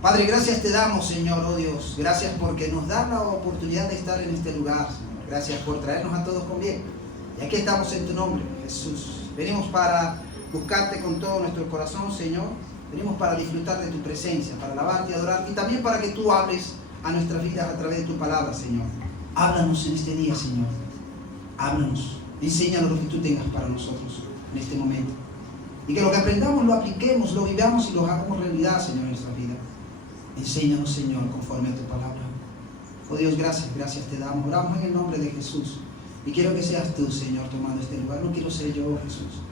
Padre, gracias te damos, Señor, oh Dios. Gracias porque nos da la oportunidad de estar en este lugar, Señor. Gracias por traernos a todos con bien. Y aquí estamos en tu nombre, Jesús. Venimos para buscarte con todo nuestro corazón, Señor. Venimos para disfrutar de tu presencia, para alabarte y adorarte, y también para que tú hables a nuestras vidas a través de tu palabra, Señor. Háblanos en este día, Señor. Háblanos. Enséñanos lo que tú tengas para nosotros en este momento. Y que lo que aprendamos lo apliquemos, lo vivamos y lo hagamos realidad, Señor, en nuestra vida. Enséñanos, Señor, conforme a tu palabra. Oh Dios, gracias te damos. Oramos en el nombre de Jesús. Y quiero que seas tú, Señor, tomando este lugar. No quiero ser yo, Jesús.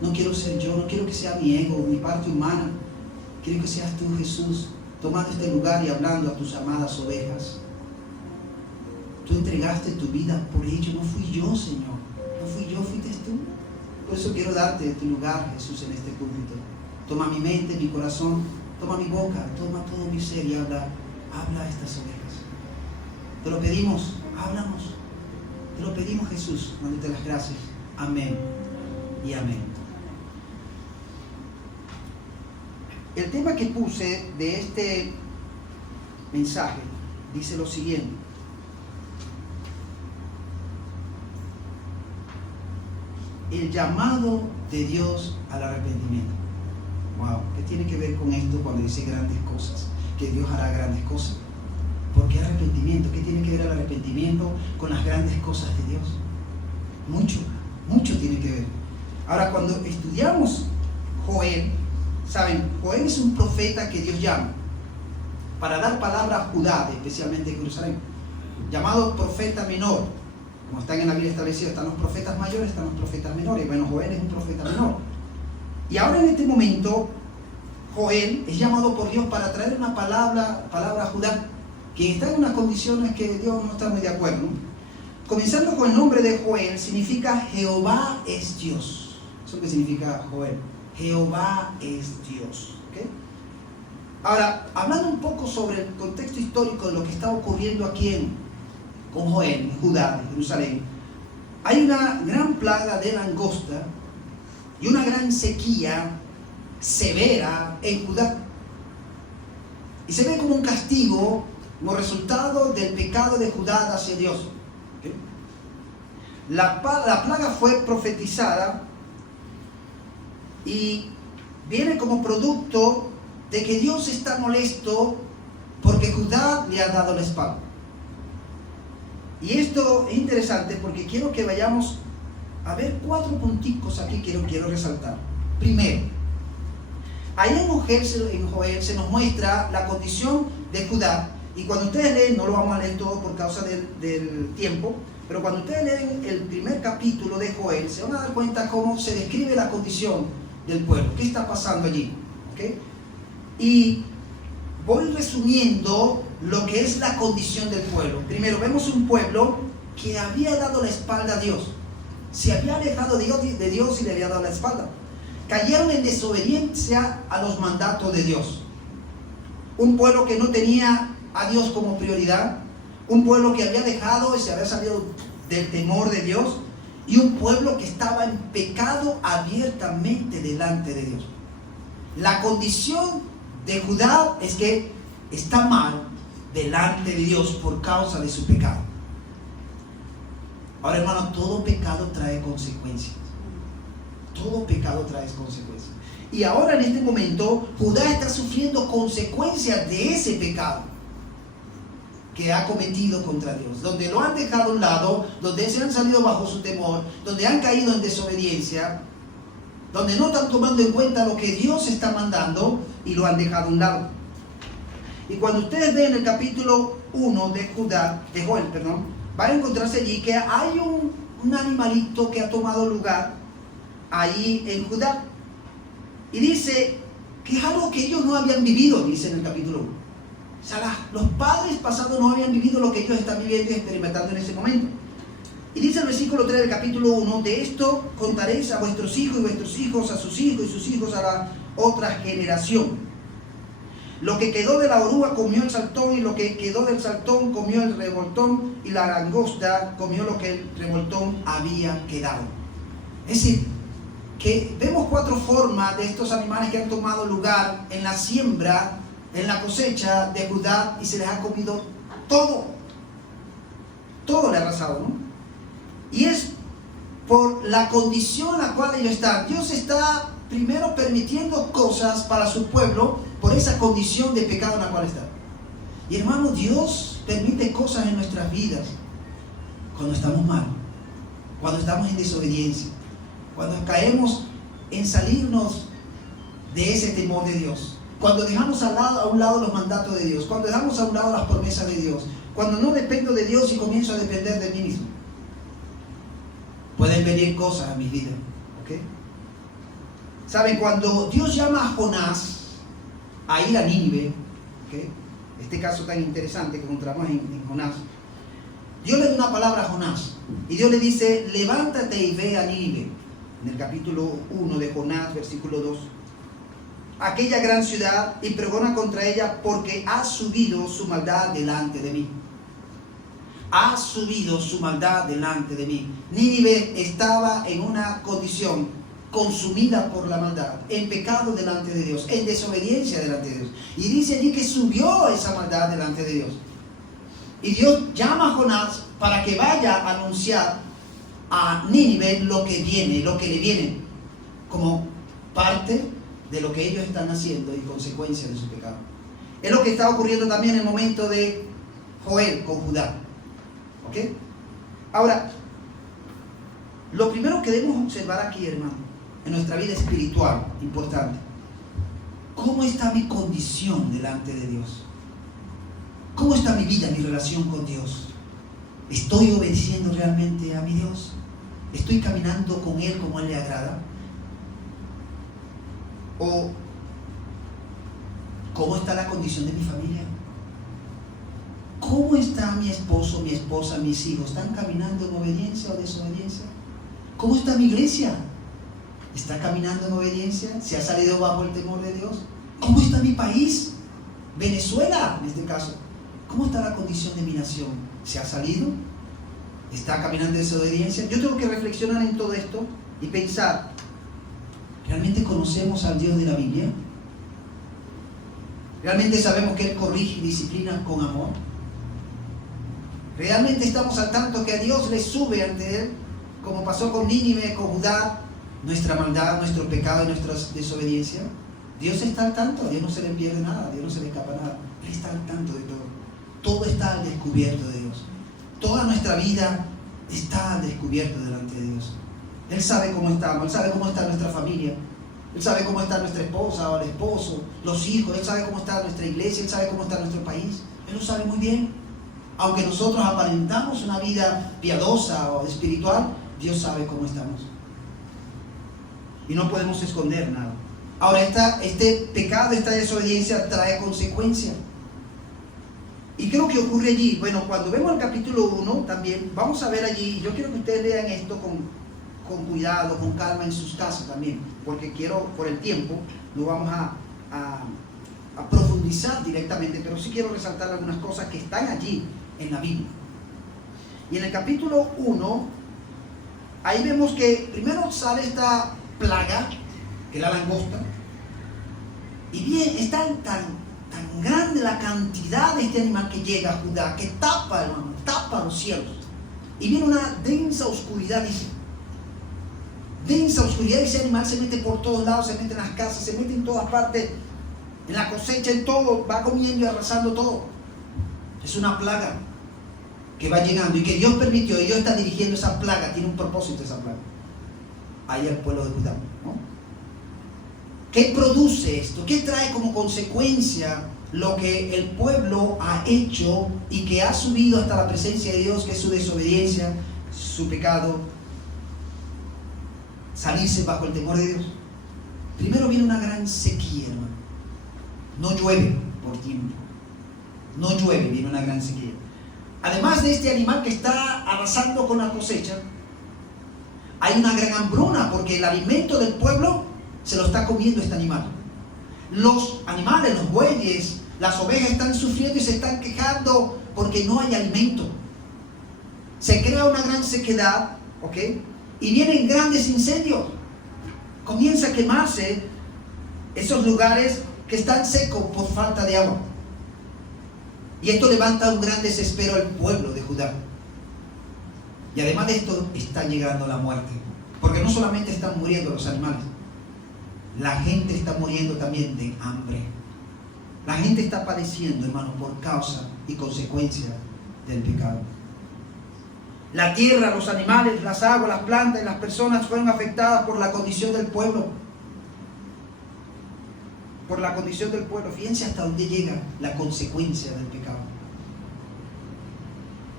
No quiero ser yo, no quiero que sea mi ego, mi parte humana. Quiero que seas tú, Jesús, tomando este lugar y hablando a tus amadas ovejas. Tú entregaste tu vida por ello, no fui yo, Señor. No fui yo, fuiste tú. Por eso quiero darte tu lugar, Jesús, en este púlpito. Toma mi mente, mi corazón, toma mi boca, toma todo mi ser y habla a estas ovejas. Te lo pedimos, háblanos. Te lo pedimos, Jesús, dándote las gracias. Amén y amén. El tema que puse de este mensaje dice lo siguiente. El llamado de Dios al arrepentimiento. Wow, ¿qué tiene que ver con esto cuando dice grandes cosas? Que Dios hará grandes cosas. ¿Por qué arrepentimiento? ¿Qué tiene que ver el arrepentimiento con las grandes cosas de Dios? Mucho tiene que ver. Ahora, cuando estudiamos Joel, saben, Joel es un profeta que Dios llama para dar palabra a Judá, especialmente en Jerusalén, llamado profeta menor. Como están en la Biblia establecido, están los profetas mayores, están los profetas menores. Bueno, Joel es un profeta menor. Y ahora en este momento, Joel es llamado por Dios para traer una palabra a Judá, quien está en unas condiciones que Dios no está muy de acuerdo. Comenzando con el nombre de Joel, significa Jehová es Dios. Eso es lo que significa Joel. Jehová es Dios. ¿Okay? Ahora, hablando un poco sobre el contexto histórico de lo que está ocurriendo aquí con Joel, en Judá, en Jerusalén, hay una gran plaga de langosta y una gran sequía severa en Judá. Y se ve como un castigo, como resultado del pecado de Judá hacia Dios. ¿Okay? La plaga fue profetizada y viene como producto de que Dios está molesto porque Judá le ha dado la espalda. Y esto es interesante porque quiero que vayamos a ver 4 punticos aquí que quiero resaltar. Primero, ahí en Joel se nos muestra la condición de Judá. Y cuando ustedes leen, no lo vamos a leer todo por causa del tiempo, pero cuando ustedes leen el primer capítulo de Joel, se van a dar cuenta cómo se describe la condición del pueblo. ¿Qué está pasando allí? ¿Okay? Y voy resumiendo lo que es la condición del pueblo. Primero, vemos un pueblo que había dado la espalda a Dios. Se había alejado de Dios y le había dado la espalda. Cayeron en desobediencia a los mandatos de Dios. Un pueblo que no tenía a Dios como prioridad. Un pueblo que había dejado y se había salido del temor de Dios. Y un pueblo que estaba en pecado abiertamente delante de Dios. La condición de Judá es que está mal delante de Dios por causa de su pecado. Ahora, hermano, todo pecado trae consecuencias. Todo pecado trae consecuencias. Y ahora en este momento, Judá está sufriendo consecuencias de ese pecado que ha cometido contra Dios. Donde lo han dejado a un lado, donde se han salido bajo su temor, donde han caído en desobediencia, donde no están tomando en cuenta lo que Dios está mandando y lo han dejado a un lado. Y cuando ustedes ven el capítulo 1 de Joel, van a encontrarse allí que hay un animalito que ha tomado lugar ahí en Judá. Y dice que es algo que ellos no habían vivido, dice en el capítulo 1. O sea, los padres pasados no habían vivido lo que ellos están viviendo y experimentando en ese momento. Y dice el versículo 3 del capítulo 1, de esto contaréis a vuestros hijos y vuestros hijos, a sus hijos y sus hijos a la otra generación. Lo que quedó de la oruga comió el saltón, y lo que quedó del saltón comió el revoltón, y la langosta comió lo que el revoltón había quedado. Es decir, que vemos 4 formas de estos animales que han tomado lugar en la siembra en la cosecha de Judá y se les ha comido todo. Todo le ha arrasado, ¿no? Y es por la condición en la cual ellos están. Dios está primero permitiendo cosas para su pueblo por esa condición de pecado en la cual está. Y hermano, Dios permite cosas en nuestras vidas cuando estamos mal, cuando estamos en desobediencia, cuando caemos en salirnos de ese temor de Dios, cuando dejamos a un lado los mandatos de Dios, cuando dejamos a un lado las promesas de Dios, cuando no dependo de Dios y comienzo a depender de mí mismo. Pueden venir cosas a mi vida, ¿ok? ¿Saben? Cuando Dios llama a Jonás a ir a Nínive, ¿ok? Este caso tan interesante que encontramos en Jonás, Dios le da una palabra a Jonás y Dios le dice: levántate y ve a Nínive, en el capítulo 1 de Jonás, versículo 2, aquella gran ciudad, y pregona contra ella, porque ha subido su maldad delante de mí. Ha subido su maldad delante de mí. Nínive estaba en una condición consumida por la maldad, en pecado delante de Dios, en desobediencia delante de Dios. Y dice allí que subió esa maldad delante de Dios. Y Dios llama a Jonás para que vaya a anunciar a Nínive lo que viene, lo que le viene, como parte de lo que ellos están haciendo y consecuencia de su pecado. Es lo que está ocurriendo también en el momento de Joel con Judá. ¿Ok? Ahora, lo primero que debemos observar aquí, hermano, en nuestra vida espiritual, importante: ¿cómo está mi condición delante de Dios? ¿Cómo está mi vida, mi relación con Dios? ¿Estoy obedeciendo realmente a mi Dios? ¿Estoy caminando con Él como a Él le agrada? ¿O cómo está la condición de mi familia? ¿Cómo está mi esposo, mi esposa, mis hijos? ¿Están caminando en obediencia o desobediencia? ¿Cómo está mi iglesia? ¿Está caminando en obediencia? ¿Se ha salido bajo el temor de Dios? ¿Cómo está mi país? Venezuela, en este caso. ¿Cómo está la condición de mi nación? ¿Se ha salido? ¿Está caminando en desobediencia? Yo tengo que reflexionar en todo esto y pensar: ¿realmente conocemos al Dios de la Biblia? ¿Realmente sabemos que Él corrige y disciplina con amor? ¿Realmente estamos al tanto que a Dios le sube ante Él, como pasó con Nínive, con Judá, nuestra maldad, nuestro pecado y nuestra desobediencia? Dios está al tanto, a Dios no se le pierde nada, a Dios no se le escapa nada. Él está al tanto de todo. Todo está al descubierto de Dios. Toda nuestra vida está al descubierto delante de Dios. Él sabe cómo estamos, Él sabe cómo está nuestra familia, Él sabe cómo está nuestra esposa o el esposo, los hijos, Él sabe cómo está nuestra iglesia, Él sabe cómo está nuestro país. Él lo sabe muy bien. Aunque nosotros aparentamos una vida piadosa o espiritual, Dios sabe cómo estamos. Y no podemos esconder nada. Ahora, este pecado, esta desobediencia trae consecuencias. Y creo que ocurre allí. Bueno, cuando vemos el capítulo 1 también, vamos a ver allí, yo quiero que ustedes lean esto con cuidado, con calma en sus casas también, porque quiero, por el tiempo, no vamos a profundizar directamente, pero sí quiero resaltar algunas cosas que están allí en la Biblia. Y en el capítulo 1, ahí vemos que primero sale esta plaga, que es la langosta, y bien, está tan grande la cantidad de este animal que llega a Judá, que tapa, hermano, tapa los cielos, y viene una densa oscuridad, dice, densa oscuridad, y ese animal se mete por todos lados, se mete en las casas, se mete en todas partes, en la cosecha, en todo, va comiendo y arrasando todo. Es una plaga que va llegando y que Dios permitió, y Dios está dirigiendo esa plaga, tiene un propósito esa plaga, ahí al pueblo de Judá, ¿no? ¿Qué produce esto? ¿Qué trae como consecuencia lo que el pueblo ha hecho y que ha subido hasta la presencia de Dios, que es su desobediencia, su pecado, salirse bajo el temor de Dios? Primero viene una gran sequía, hermano. No llueve por tiempo. No llueve, viene una gran sequía. Además de este animal que está arrasando con la cosecha, hay una gran hambruna, porque el alimento del pueblo se lo está comiendo este animal. Los animales, los bueyes, las ovejas están sufriendo y se están quejando porque no hay alimento. Se crea una gran sequedad, ¿ok? Y vienen grandes incendios. Comienza a quemarse esos lugares que están secos por falta de agua. Y esto levanta un gran desespero al pueblo de Judá. Y además de esto, está llegando la muerte. Porque no solamente están muriendo los animales, la gente está muriendo también de hambre. La gente está padeciendo, hermano, por causa y consecuencia del pecado. La tierra, los animales, las aguas, las plantas y las personas fueron afectadas por la condición del pueblo. Por la condición del pueblo. Fíjense hasta dónde llega la consecuencia del pecado.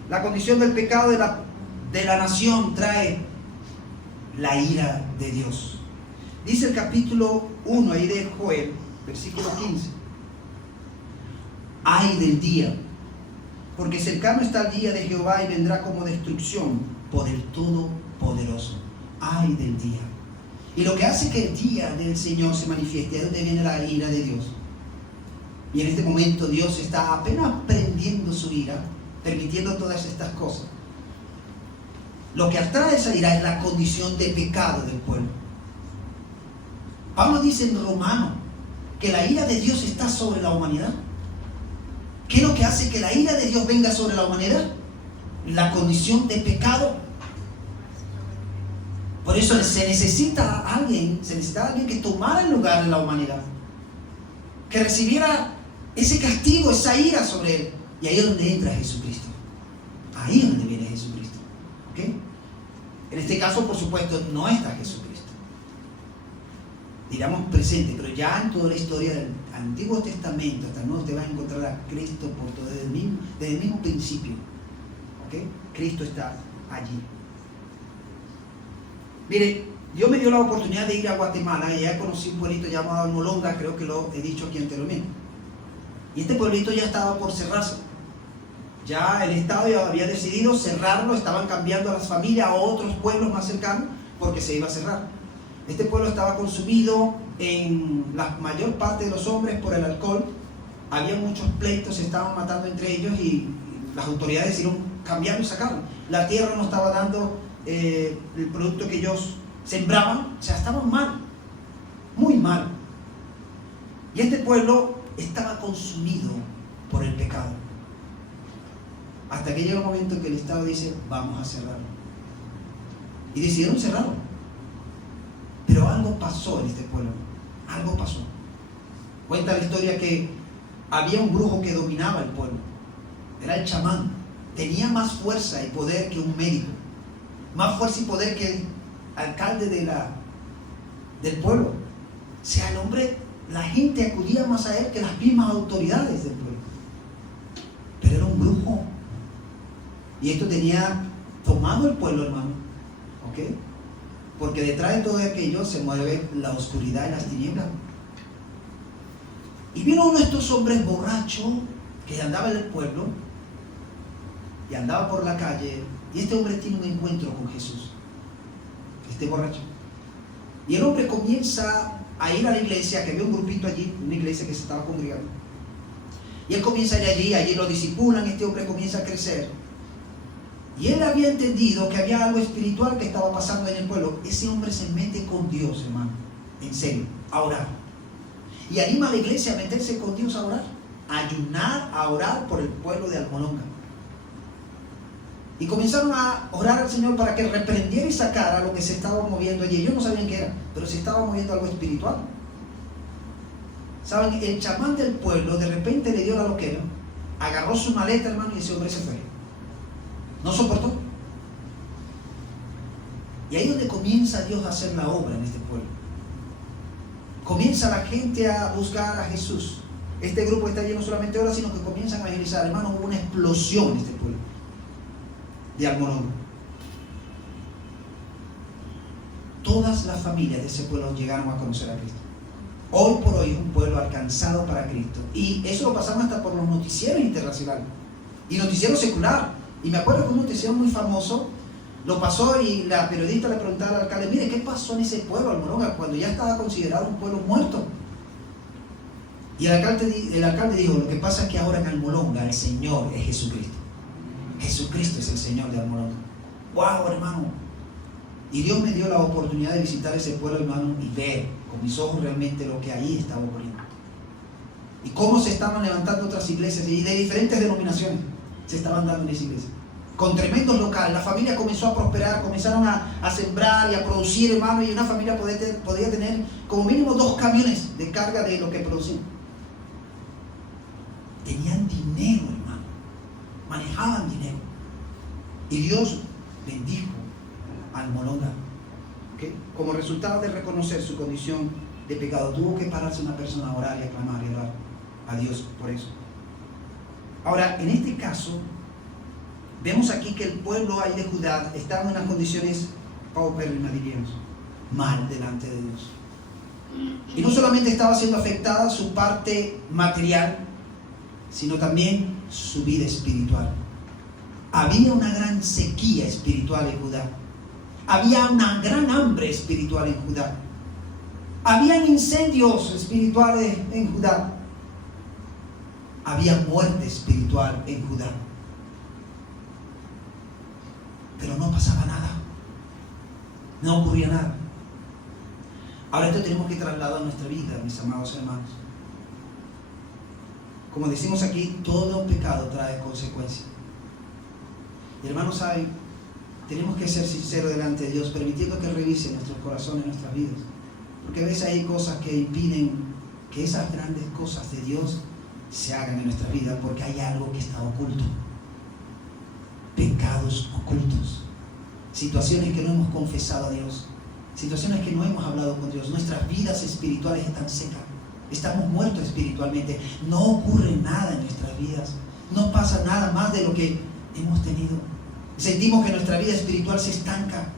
La condición del pecado de la nación trae la ira de Dios. Dice el capítulo 1 ahí de Joel, versículo 15. Ay del día, porque cercano está el día de Jehová y vendrá como destrucción por el Todopoderoso. Ay del día. Y lo que hace que el día del Señor se manifieste, es donde viene la ira de Dios. Y en este momento Dios está apenas prendiendo su ira, permitiendo todas estas cosas. Lo que atrae esa ira es la condición de pecado del pueblo. Pablo dice en Romano que la ira de Dios está sobre la humanidad. ¿Qué es lo que hace que la ira de Dios venga sobre la humanidad? La condición de pecado. Por eso se necesita alguien que tomara el lugar de la humanidad, que recibiera ese castigo, esa ira sobre él. Y ahí es donde entra Jesucristo. Ahí es donde viene Jesucristo. ¿Okay? En este caso, por supuesto, no está Jesucristo. Diríamos presente, pero ya en toda la historia del Antiguo Testamento hasta el Nuevo te vas a encontrar a Cristo por todo, desde el mismo principio. ¿Okay? Cristo está allí. Mire, Dios me dio la oportunidad de ir a Guatemala y ya conocí un pueblito llamado Almolonga, creo que lo he dicho aquí anteriormente. Y este pueblito ya estaba por cerrarse. Ya el Estado ya había decidido cerrarlo, estaban cambiando a las familias a otros pueblos más cercanos porque se iba a cerrar. Este pueblo estaba consumido en la mayor parte de los hombres por el alcohol. Había muchos pleitos, se estaban matando entre ellos y las autoridades decidieron cambiarlo y sacarlo. La tierra no estaba dando el producto que ellos sembraban, o sea, estaban mal, muy mal. Y este pueblo estaba consumido por el pecado. Hasta que llega un momento en que el Estado dice, vamos a cerrarlo. Y decidieron cerrarlo. Pero algo pasó en este pueblo. Algo pasó. Cuenta la historia que había un brujo que dominaba el pueblo. Era el chamán. Tenía más fuerza y poder que un médico. Más fuerza y poder que el alcalde del pueblo. O sea, el hombre, la gente acudía más a él que las mismas autoridades del pueblo. Pero era un brujo. Y esto tenía tomado el pueblo, hermano. ¿Ok? Porque detrás de todo aquello se mueve la oscuridad y las tinieblas. Y vino uno de estos hombres borrachos que andaba en el pueblo y andaba por la calle. Y este hombre tiene un encuentro con Jesús. Este borracho. Y el hombre comienza a ir a la iglesia, que había un grupito allí, una iglesia que se estaba congregando. Y él comienza a ir allí lo disipulan, este hombre comienza a crecer. Y él había entendido que había algo espiritual que estaba pasando en el pueblo. Ese hombre se mete con Dios, hermano, en serio, a orar. Y anima a la iglesia a meterse con Dios a orar, a ayunar, a orar por el pueblo de Almolonga. Y comenzaron a orar al Señor para que reprendiera y sacara lo que se estaba moviendo allí. Ellos no sabían qué era, pero se estaba moviendo algo espiritual. ¿Saben? El chamán del pueblo de repente le dio la loquera, agarró su maleta, hermano, y ese hombre se fue. No soportó. Y ahí es donde comienza Dios a hacer la obra en este pueblo. Comienza la gente a buscar a Jesús. Este grupo está lleno solamente ahora, sino que comienzan a evangelizar. Hermano, hubo una explosión en este pueblo de Almolonga. Todas las familias de ese pueblo llegaron a conocer a Cristo. Hoy por hoy es un pueblo alcanzado para Cristo. Y eso lo pasamos hasta por los noticieros internacionales y noticieros seculares. Y me acuerdo que un noticiero muy famoso lo pasó y la periodista le preguntaba al alcalde, mire, ¿qué pasó en ese pueblo, Almolonga, cuando ya estaba considerado un pueblo muerto? Y el alcalde dijo, lo que pasa es que ahora en Almolonga el Señor es Jesucristo. Jesucristo es el Señor de Almolonga. ¡Wow, hermano! Y Dios me dio la oportunidad de visitar ese pueblo, hermano, y ver con mis ojos realmente lo que ahí estaba ocurriendo. y cómo se estaban levantando otras iglesias y de diferentes denominaciones se estaban dando en esa iglesia. Con tremendos locales, la familia comenzó a prosperar, comenzaron a sembrar y a producir, hermano, y una familia podía tener como mínimo 2 camiones de carga de lo que producían. Tenían dinero, hermano, manejaban dinero. Y Dios bendijo al Molonga. ¿Okay? Como resultado de reconocer su condición de pecado, tuvo que pararse una persona a orar y a clamar y a orar a Dios por eso. Ahora, en este caso, vemos aquí que el pueblo ahí de Judá estaba en unas condiciones paupérrimas, diríamos, mal delante de Dios. Y no solamente estaba siendo afectada su parte material, sino también su vida espiritual. Había una gran sequía espiritual en Judá. Había una gran hambre espiritual en Judá. Habían incendios espirituales en Judá. Había muerte espiritual en Judá. Pero no pasaba nada. No ocurría nada. Ahora esto tenemos que trasladar a nuestra vida, mis amados hermanos. Como decimos aquí, todo pecado trae consecuencias. Y hermanos, saben, tenemos que ser sinceros delante de Dios, permitiendo que revise nuestros corazones, nuestras vidas. Porque a veces hay cosas que impiden que esas grandes cosas de Dios se hagan en nuestra vida, porque hay algo que está oculto. Pecados ocultos. Situaciones que no hemos confesado a Dios. Situaciones que no hemos hablado con Dios. Nuestras vidas espirituales están secas. Estamos muertos espiritualmente. No ocurre nada en nuestras vidas. No pasa nada más de lo que hemos tenido. Sentimos que nuestra vida espiritual se estanca.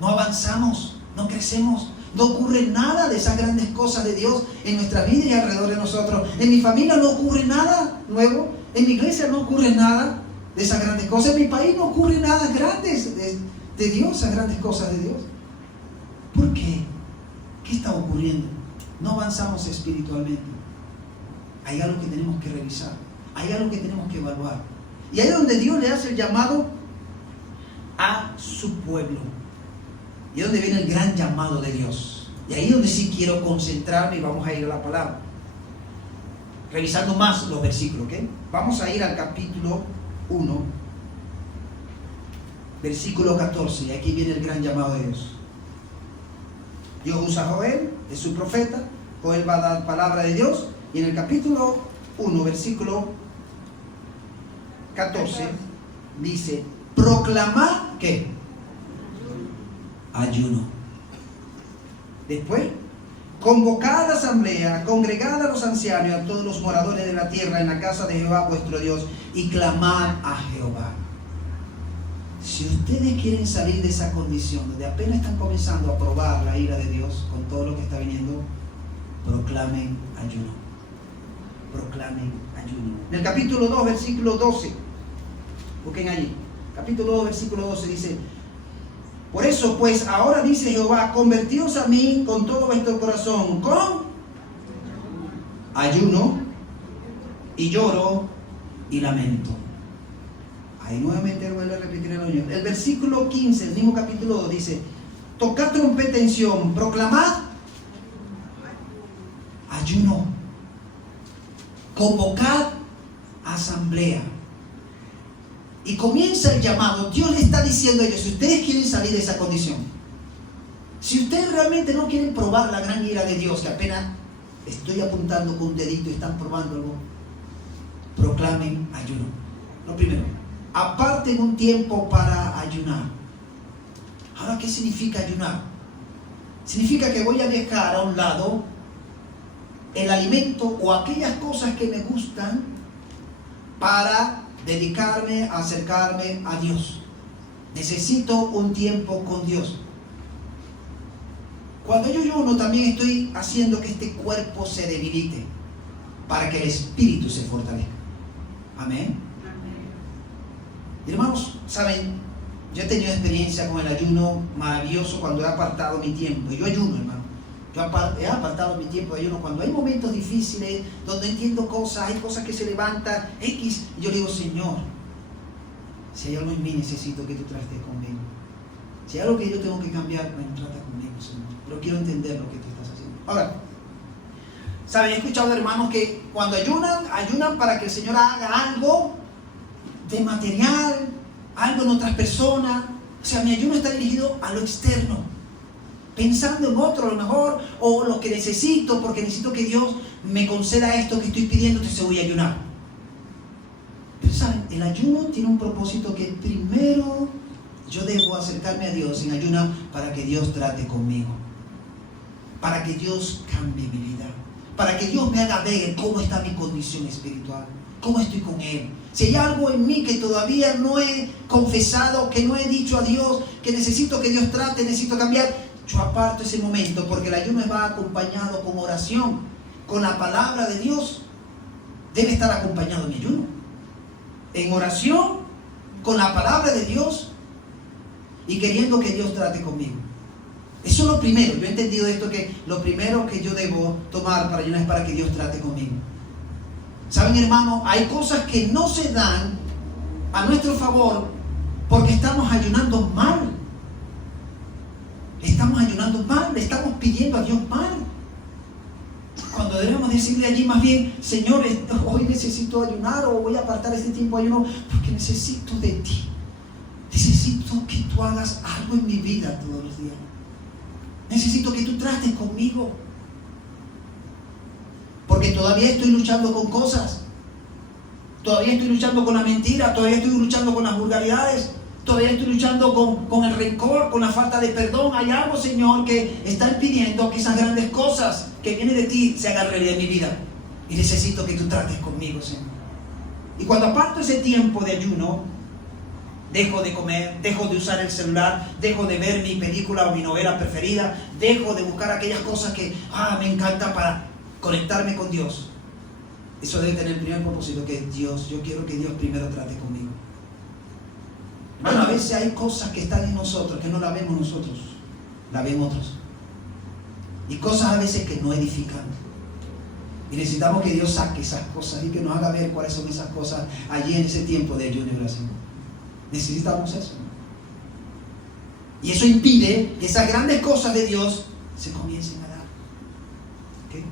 No avanzamos, no crecemos. No ocurre nada de esas grandes cosas de Dios en nuestra vida y alrededor de nosotros. En mi familia no ocurre nada nuevo. En mi iglesia no ocurre nada de esas grandes cosas. En mi país no ocurre nada grandes de Dios, esas grandes cosas de Dios. ¿Por qué? ¿Qué está ocurriendo? No avanzamos espiritualmente. Hay algo que tenemos que revisar. Hay algo que tenemos que evaluar. Y ahí es donde Dios le hace el llamado a su pueblo. Y es donde viene el gran llamado de Dios. Y ahí es donde sí quiero concentrarme y vamos a ir a la palabra. Revisando más los versículos, ¿ok? Vamos a ir al capítulo 1, versículo 14. Y aquí viene el gran llamado de Dios. Dios usa a Joel, es su profeta. Joel va a dar palabra de Dios. Y en el capítulo 1, versículo 14, dice: proclamad, ¿qué? Ayuno. Después, convocad a la asamblea, congregad a los ancianos y a todos los moradores de la tierra en la casa de Jehová vuestro Dios, y clamad a Jehová. Si ustedes quieren salir de esa condición donde apenas están comenzando a probar la ira de Dios con todo lo que está viniendo, proclamen ayuno. Proclamen ayuno. En el capítulo 2, versículo 12, busquen allí. Capítulo 2, versículo 12 dice: por eso, pues, ahora dice Jehová, convertíos a mí con todo vuestro corazón, con ayuno y lloro y lamento. Ahí nuevamente vuelve a repetir el ayuno. El versículo 15, el mismo capítulo 2, dice: tocad trompeta en Sión, proclamad ayuno, convocad asamblea. Y comienza el llamado. Dios le está diciendo a ellos: si ustedes quieren salir de esa condición, si ustedes realmente no quieren probar la gran ira de Dios, que apenas estoy apuntando con un dedito y están probándolo, proclamen ayuno. Lo primero, aparten un tiempo para ayunar. Ahora, ¿qué significa ayunar? Significa que voy a dejar a un lado el alimento o aquellas cosas que me gustan para dedicarme a acercarme a Dios. Necesito un tiempo con Dios. Cuando yo ayuno, también estoy haciendo que este cuerpo se debilite para que el espíritu se fortalezca. Amén. Y hermanos, saben, yo he tenido experiencia con el ayuno maravilloso cuando he apartado mi tiempo. Y yo ayuno, hermano. Yo he apartado mi tiempo de ayuno cuando hay momentos difíciles, donde entiendo cosas, hay cosas que se levantan, X. Y yo le digo: Señor, si hay algo en mí, necesito que tú trates conmigo. Si hay algo que yo tengo que cambiar, bueno, trata conmigo, Señor. Pero quiero entender lo que tú estás haciendo. Ahora, ¿Saben? He escuchado de hermanos que cuando ayunan para que el Señor haga algo de material, algo en otras personas. O sea, mi ayuno está dirigido a lo externo, pensando en otro a lo mejor, o lo que necesito, porque necesito que Dios me conceda esto que estoy pidiendo, entonces voy a ayunar. Pero ¿saben? El ayuno tiene un propósito, que primero yo debo acercarme a Dios en ayuno para que Dios trate conmigo, para que Dios cambie mi vida, para que Dios me haga ver cómo está mi condición espiritual, cómo estoy con Él. Si hay algo en mí que todavía no he confesado, que no he dicho a Dios, que necesito que Dios trate, necesito cambiar, yo aparto ese momento, porque el ayuno va acompañado con oración, con la palabra de Dios. Debe estar acompañado mi ayuno en oración, con la palabra de Dios y queriendo que Dios trate conmigo. Eso es lo primero. Yo he entendido esto, que lo primero que yo debo tomar para ayunar es para que Dios trate conmigo. ¿Saben, hermano? Hay cosas que no se dan a nuestro favor porque estamos ayunando mal. Estamos ayunando mal, le estamos pidiendo a Dios mal. Cuando debemos decirle allí más bien: Señor, hoy necesito ayunar, o voy a apartar este tiempo de ayuno porque necesito de ti. Necesito que tú hagas algo en mi vida todos los días. Necesito que tú trates conmigo. Porque todavía estoy luchando con cosas. Todavía estoy luchando con la mentira. Todavía estoy luchando con las vulgaridades. Todavía estoy luchando con el rencor, con la falta de perdón. Hay algo, Señor, que está impidiendo que esas grandes cosas que vienen de ti se hagan realidad en mi vida. Y necesito que tú trates conmigo, Señor. Y cuando aparto ese tiempo de ayuno, dejo de comer, dejo de usar el celular, dejo de ver mi película o mi novela preferida, dejo de buscar aquellas cosas que me encantan para conectarme con Dios. Eso debe tener el primer propósito, que Dios, yo quiero que Dios primero trate conmigo. Bueno, a veces hay cosas que están en nosotros, que no las vemos nosotros, las ven otros. Y cosas a veces que no edifican. Y necesitamos que Dios saque esas cosas y que nos haga ver cuáles son esas cosas allí en ese tiempo de ayuno y oración. Necesitamos eso. Y eso impide que esas grandes cosas de Dios se comiencen a dar. ¿Okay?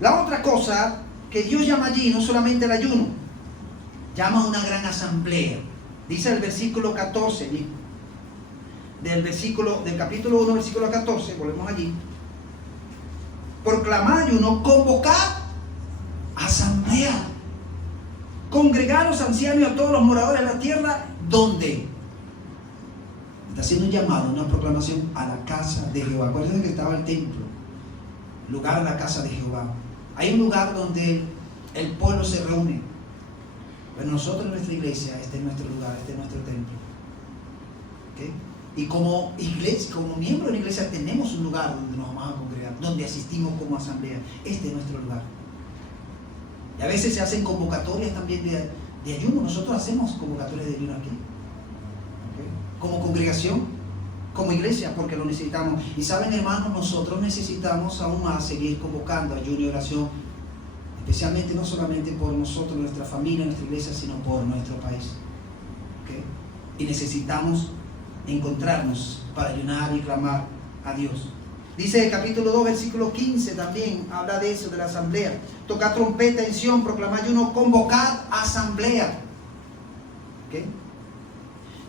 La otra cosa que Dios llama allí, no solamente el ayuno, llama a una gran asamblea. Dice el versículo 14, del capítulo 1, versículo 14, volvemos allí. Proclamad ayuno, convocad asamblea, congregad a los ancianos y a todos los moradores de la tierra. ¿Dónde? Está haciendo un llamado, una proclamación a la casa de Jehová. Acuérdense que estaba el templo, lugar de la casa de Jehová. Hay un lugar donde el pueblo se reúne. Pero nosotros en nuestra iglesia, este es nuestro lugar, este es nuestro templo. ¿Okay? Y como iglesia, como miembro de la iglesia, tenemos un lugar donde nos vamos a congregar, donde asistimos como asamblea. Este es nuestro lugar. Y a veces se hacen convocatorias también de ayuno. Nosotros hacemos convocatorias de ayuno aquí. ¿Okay? Como congregación, como iglesia, porque lo necesitamos. Y saben, hermanos, nosotros necesitamos aún más seguir convocando ayuno y oración, especialmente no solamente por nosotros, nuestra familia, nuestra iglesia, sino por nuestro país. ¿Okay? Y necesitamos encontrarnos para ayunar y clamar a Dios. Dice el capítulo 2, versículo 15, también habla de eso, de la asamblea. Tocad trompeta en Sión, proclamad ayuno, convocad asamblea. ¿Okay?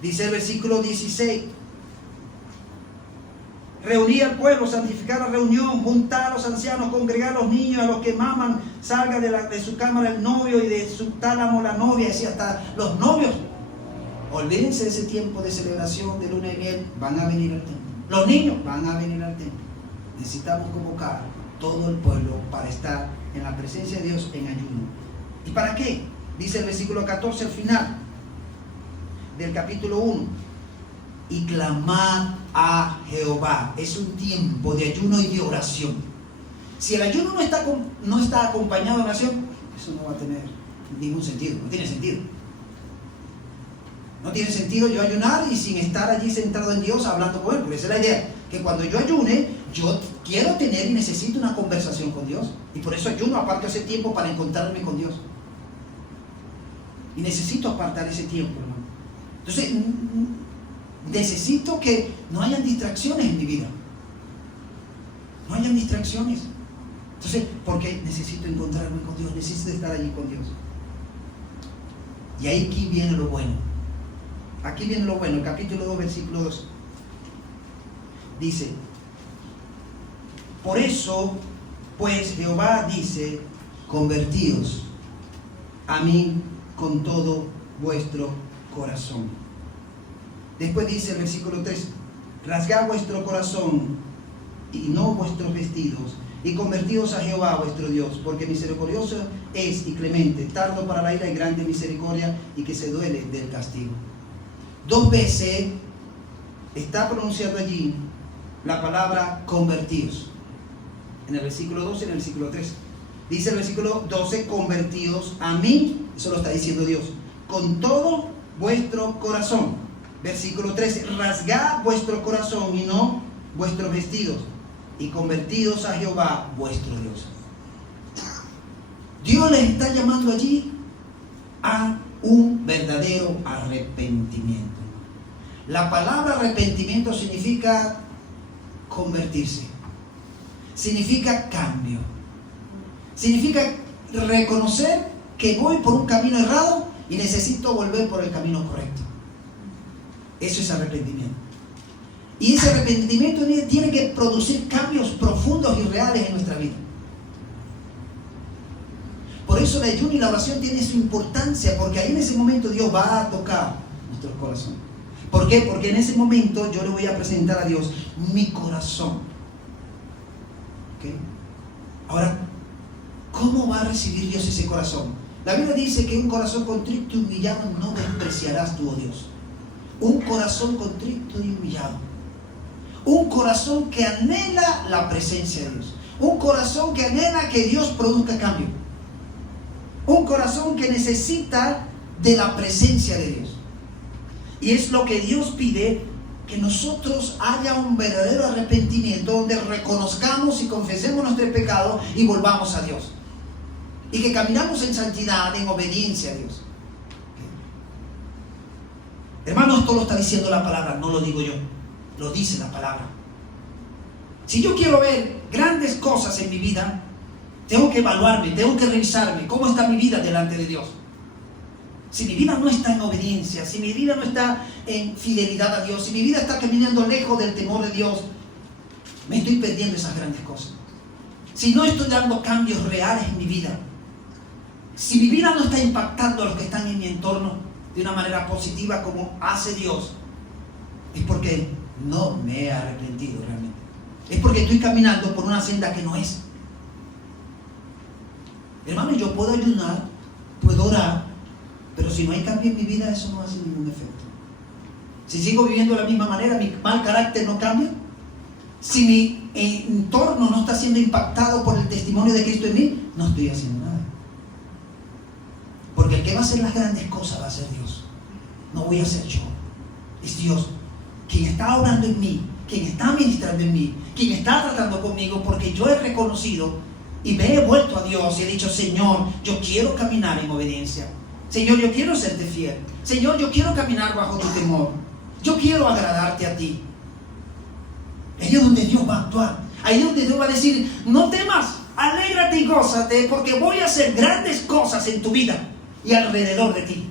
Dice el versículo 16. Reunir al pueblo, santificar la reunión, juntar a los ancianos, congregar a los niños, a los que maman, salga de su cámara el novio y de su tálamo la novia, y hasta los novios. Olvídense de ese tiempo de celebración de luna de miel, van a venir al templo. Los niños van a venir al templo. Necesitamos convocar todo el pueblo para estar en la presencia de Dios en ayuno. ¿Y para qué? Dice el versículo 14 al final del capítulo 1. Y clamad a Jehová. Es un tiempo de ayuno y de oración. Si el ayuno no está acompañado de oración, eso no va a tener ningún sentido. No tiene sentido. No tiene sentido yo ayunar y sin estar allí centrado en Dios hablando con Él. Porque esa es la idea. Que cuando yo ayune, yo quiero tener y necesito una conversación con Dios. Y por eso ayuno, aparto ese tiempo para encontrarme con Dios. Y necesito apartar ese tiempo, hermano. Entonces, necesito que no hayan distracciones en mi vida. No hayan distracciones. Entonces, porque necesito encontrarme con Dios, necesito estar allí con Dios. Y ahí aquí viene lo bueno. Aquí viene lo bueno, el capítulo 2, versículo 2. Dice, por eso, pues Jehová dice, convertíos a mí con todo vuestro corazón. Después dice el versículo 3, rasgad vuestro corazón y no vuestros vestidos, y convertíos a Jehová vuestro Dios, porque misericordioso es y clemente, tardo para la ira y grande misericordia, y que se duele del castigo. 2 veces está pronunciado allí la palabra convertíos, en el versículo 12 y en el versículo 13. Dice el versículo 12, convertíos a mí, eso lo está diciendo Dios, con todo vuestro corazón. Versículo 13, rasgad vuestro corazón y no vuestros vestidos, y convertíos a Jehová vuestro Dios. Dios les está llamando allí a un verdadero arrepentimiento. La palabra arrepentimiento significa convertirse, significa cambio, significa reconocer que voy por un camino errado y necesito volver por el camino correcto. Eso es arrepentimiento. Y ese arrepentimiento tiene que producir cambios profundos y reales en nuestra vida. Por eso el ayuno y la oración tienen su importancia, porque ahí en ese momento Dios va a tocar nuestro corazón. ¿Por qué? Porque en ese momento yo le voy a presentar a Dios mi corazón. ¿Okay? Ahora, ¿cómo va a recibir Dios ese corazón? La Biblia dice que un corazón contrito y humillado no despreciarás tú, oh Dios. Un corazón contrito y humillado. Un corazón que anhela la presencia de Dios. Un corazón que anhela que Dios produzca cambio. Un corazón que necesita de la presencia de Dios. Y es lo que Dios pide, que nosotros haya un verdadero arrepentimiento donde reconozcamos y confesemos nuestro pecado y volvamos a Dios. Y que caminamos en santidad, en obediencia a Dios. Hermano, esto lo está diciendo la palabra, no lo digo yo. Lo dice la palabra. Si yo quiero ver grandes cosas en mi vida, tengo que evaluarme, tengo que revisarme cómo está mi vida delante de Dios. Si mi vida no está en obediencia, si mi vida no está en fidelidad a Dios, si mi vida está caminando lejos del temor de Dios, me estoy perdiendo esas grandes cosas. Si no estoy dando cambios reales en mi vida, si mi vida no está impactando a los que están en mi entorno de una manera positiva como hace Dios, es porque no me he arrepentido realmente. Es porque estoy caminando por una senda que no es. Hermano, yo puedo ayunar, puedo orar, pero si no hay cambio en mi vida, eso no hace ningún efecto. Si sigo viviendo de la misma manera, mi mal carácter no cambia. Si mi entorno no está siendo impactado por el testimonio de Cristo en mí, no estoy haciendo nada. Porque el que va a hacer las grandes cosas va a ser Dios. No voy a ser yo. Es Dios quien está obrando en mí, quien está ministrando en mí, quien está tratando conmigo, porque yo he reconocido y me he vuelto a Dios y he dicho: Señor, yo quiero caminar en obediencia. Señor, yo quiero serte fiel. Señor, yo quiero caminar bajo tu temor. Yo quiero agradarte a ti. Ahí es donde Dios va a actuar. Ahí es donde Dios va a decir: no temas, alégrate y gózate, porque voy a hacer grandes cosas en tu vida y alrededor de ti.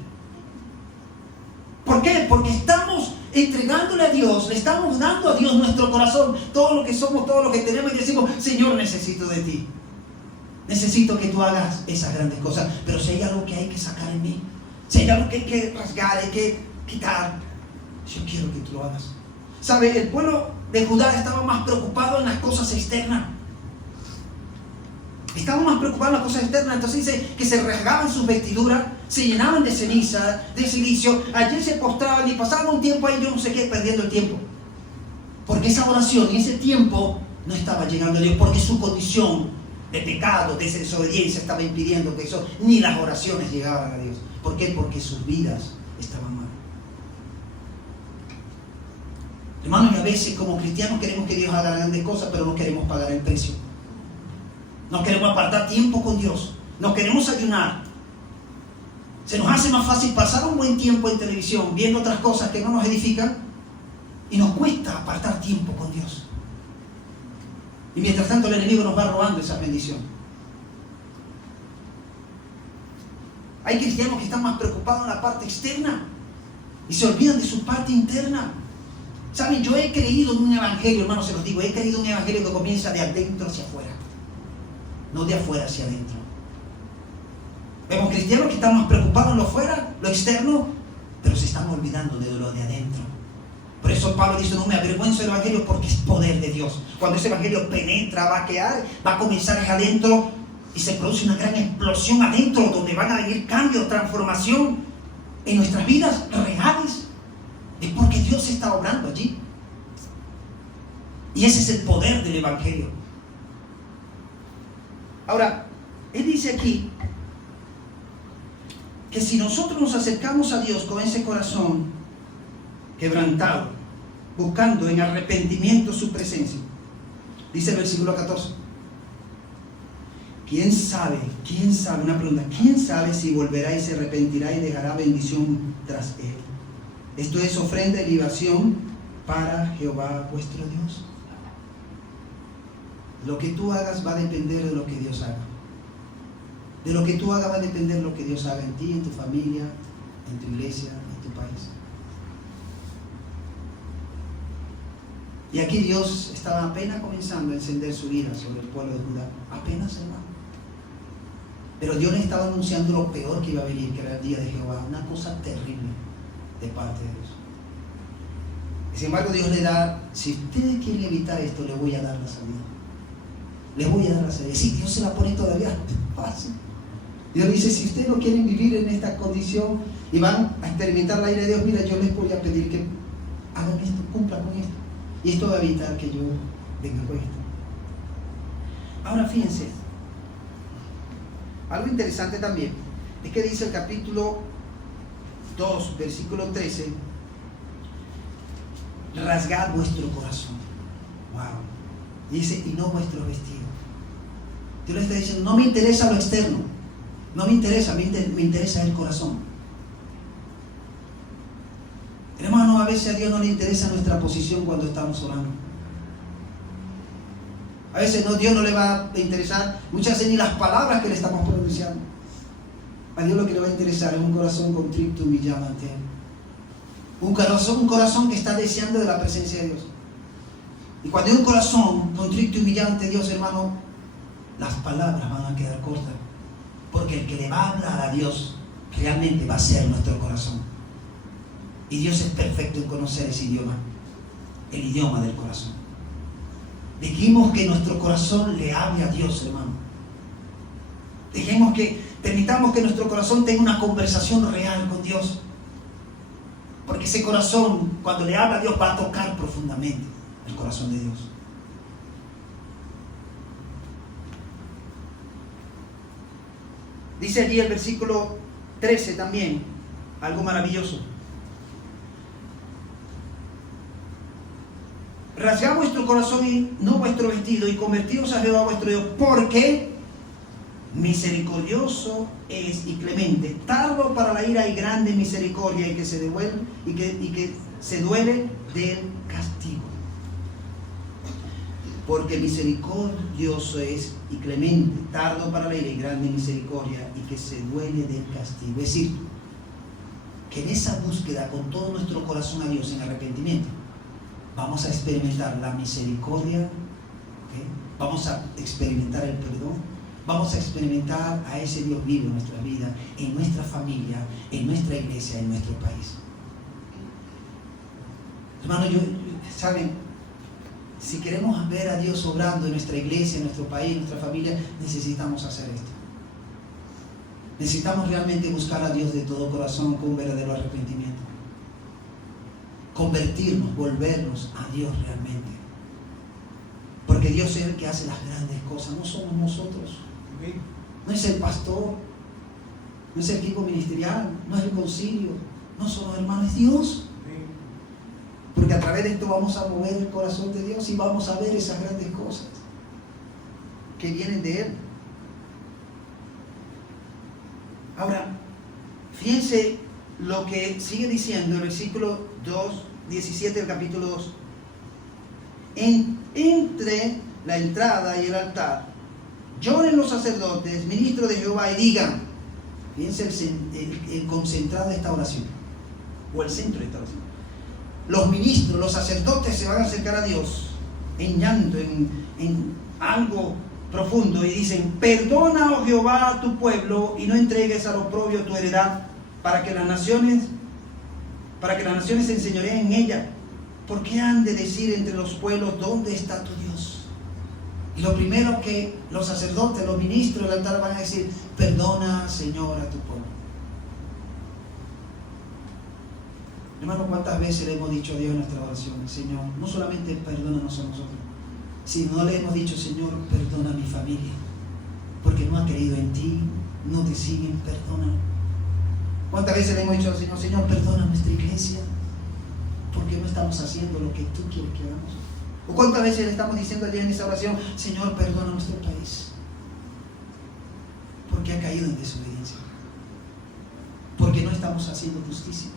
¿Por qué? Porque estamos entregándole a Dios, le estamos dando a Dios nuestro corazón, todo lo que somos, todo lo que tenemos, y decimos: Señor, necesito de ti. Necesito que tú hagas esas grandes cosas. Pero si hay algo que hay que sacar en mí, si hay algo que hay que rasgar, hay que quitar, yo quiero que tú lo hagas. ¿Sabe? El pueblo de Judá estaba más preocupado en las cosas externas. Estaban más preocupados en las cosas externas. Entonces dice que se rasgaban sus vestiduras, se llenaban de ceniza, de silicio. Allí se postraban y pasaban un tiempo ahí, yo no sé qué, perdiendo el tiempo. Porque esa oración y ese tiempo no estaba llegando a Dios, porque su condición de pecado, de desobediencia, estaba impidiendo que eso, ni las oraciones llegaban a Dios. ¿Por qué? Porque sus vidas estaban mal. Hermanos, y a veces como cristianos queremos que Dios haga grandes cosas, pero no queremos pagar el precio. No queremos apartar tiempo con Dios. No queremos ayunar. Se nos hace más fácil pasar un buen tiempo en televisión viendo otras cosas que no nos edifican, y nos cuesta apartar tiempo con Dios. Y mientras tanto el enemigo nos va robando esa bendición. Hay cristianos que están más preocupados en la parte externa y se olvidan de su parte interna. ¿Saben? Yo he creído en un evangelio, hermanos, se los digo, he creído en un evangelio que comienza de adentro hacia afuera, no de afuera hacia adentro. Vemos cristianos que están más preocupados en lo afuera, lo externo, pero se están olvidando de lo de adentro. Por eso Pablo dice, no me avergüenzo del evangelio porque es poder de Dios. Cuando ese evangelio penetra, va a comenzar adentro y se produce una gran explosión adentro donde van a venir cambios, transformación en nuestras vidas reales. Es porque Dios está obrando allí. Y ese es el poder del evangelio. Ahora, él dice aquí que si nosotros nos acercamos a Dios con ese corazón quebrantado, buscando en arrepentimiento su presencia, dice el versículo 14, ¿quién sabe, una pregunta, quién sabe si volverá y se arrepentirá y dejará bendición tras él? Esto es ofrenda y libación para Jehová vuestro Dios. Lo que tú hagas va a depender de lo que Dios haga. De lo que tú hagas va a depender lo que Dios haga en ti, en tu familia, en tu iglesia, en tu país. Y aquí Dios estaba apenas comenzando a encender su ira sobre el pueblo de Judá. Apenas, hermano. Pero Dios le estaba anunciando lo peor que iba a venir, que era el día de Jehová. Una cosa terrible de parte de Dios. Sin embargo, Dios le da, si ustedes quieren evitar esto, le voy a dar la salida. Les voy a dar la salida. Sí, Dios se la pone todavía fácil. Dios dice, si ustedes no quieren vivir en esta condición y van a experimentar la ira de Dios, mira, yo les voy a pedir que hagan esto, cumplan con esto. Y esto va a evitar que yo venga con esto. Ahora fíjense, algo interesante también es que dice el capítulo 2, versículo 13, rasgad vuestro corazón. Wow. Y dice, y no vuestro vestido. Dios le está diciendo, no me interesa lo externo, no me interesa, me interesa el corazón. Hermano, a veces a Dios no le interesa nuestra posición cuando estamos orando. A veces Dios no le va a interesar muchas veces ni las palabras que le estamos pronunciando. A Dios lo que le va a interesar es un corazón contrito, humillado ante Él. Un corazón que está deseando de la presencia de Dios. Y cuando hay un corazón contrito y humillado ante Dios, hermano, las palabras van a quedar cortas. Porque el que le va a hablar a Dios realmente va a ser nuestro corazón. Y Dios es perfecto en conocer ese idioma, el idioma del corazón. Dejemos que nuestro corazón le hable a Dios, hermano. Permitamos que nuestro corazón tenga una conversación real con Dios. Porque ese corazón, cuando le habla a Dios, va a tocar profundamente el corazón de Dios. Dice allí el versículo 13 también, algo maravilloso. Rasgad vuestro corazón y no vuestro vestido, y convertíos a Jehová vuestro Dios, porque misericordioso es y clemente, tardo para la ira y grande misericordia, y que se devuelve y que se duele del castigo. Porque misericordioso es y clemente, tardo para la ira y grande misericordia, y que se duele del castigo. Es decir, que en esa búsqueda con todo nuestro corazón a Dios en arrepentimiento, vamos a experimentar la misericordia, ¿okay? Vamos a experimentar el perdón, vamos a experimentar a ese Dios vivo en nuestra vida, en nuestra familia, en nuestra iglesia, en nuestro país. Hermano, ¿saben? Si queremos ver a Dios obrando en nuestra iglesia, en nuestro país, en nuestra familia, necesitamos hacer esto. Necesitamos realmente buscar a Dios de todo corazón con un verdadero arrepentimiento. Convertirnos, volvernos a Dios realmente. Porque Dios es el que hace las grandes cosas, no somos nosotros. No es el pastor, no es el equipo ministerial, no es el concilio, no son los hermanos, es Dios. Porque a través de esto vamos a mover el corazón de Dios y vamos a ver esas grandes cosas que vienen de Él. Ahora, fíjense lo que sigue diciendo el versículo 2, 17 del capítulo 2. Entre la entrada y el altar, lloren los sacerdotes, ministros de Jehová, y digan, fíjense el concentrado de esta oración, o el centro de esta oración. Los ministros, los sacerdotes se van a acercar a Dios en llanto, en algo profundo, y dicen, perdona, oh Jehová, a tu pueblo, y no entregues al oprobio tu heredad, para que las naciones se enseñoreen en ella. ¿Por qué han de decir entre los pueblos, ¿dónde está tu Dios? Y lo primero que los sacerdotes, los ministros del altar van a decir, perdona, Señor, a tu pueblo. Hermano, ¿cuántas veces le hemos dicho a Dios en nuestra oración, Señor, no solamente perdónanos a nosotros, sino le hemos dicho, Señor, perdona a mi familia, porque no ha creído en ti, no te siguen, perdona. ¿Cuántas veces le hemos dicho al Señor, Señor, perdona a nuestra iglesia, porque no estamos haciendo lo que tú quieres que hagamos? ¿O cuántas veces le estamos diciendo a Dios en esa oración, Señor, perdona a nuestro país, porque ha caído en desobediencia, porque no estamos haciendo justicia,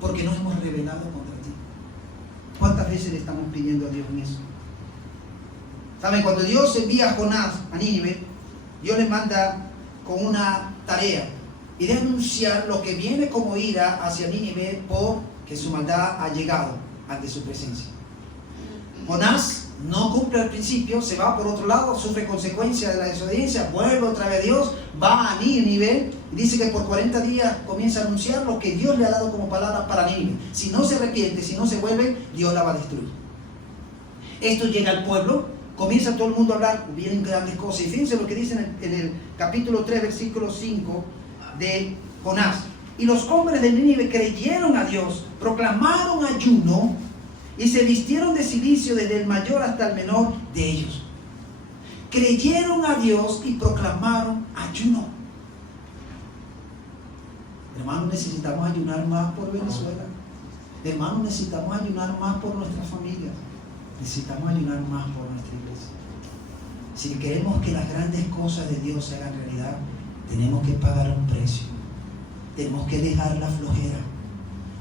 porque nos hemos rebelado contra ti? ¿Cuántas veces le estamos pidiendo a Dios en eso? ¿Saben? Cuando Dios envía a Jonás a Nínive, Dios le manda con una tarea, y de anunciar lo que viene como ira hacia Nínive porque su maldad ha llegado ante su presencia. Jonás no cumple al principio, se va por otro lado, sufre consecuencias de la desobediencia, vuelve otra vez a Dios, va a Nínive y dice que por 40 días comienza a anunciar lo que Dios le ha dado como palabra para Nínive. Si no se arrepiente, si no se vuelve, Dios la va a destruir. Esto llega al pueblo, comienza todo el mundo a hablar, vienen grandes cosas. Y fíjense lo que dice en el capítulo 3, versículo 5 de Jonás. Y los hombres de Nínive creyeron a Dios, proclamaron ayuno y se vistieron de cilicio desde el mayor hasta el menor de ellos. Creyeron a Dios y proclamaron ayuno. Hermanos, necesitamos ayunar más por Venezuela. Hermanos, necesitamos ayunar más por nuestras familias. Necesitamos ayunar más por nuestra iglesia. Si queremos que las grandes cosas de Dios se hagan realidad, tenemos que pagar un precio. Tenemos que dejar la flojera.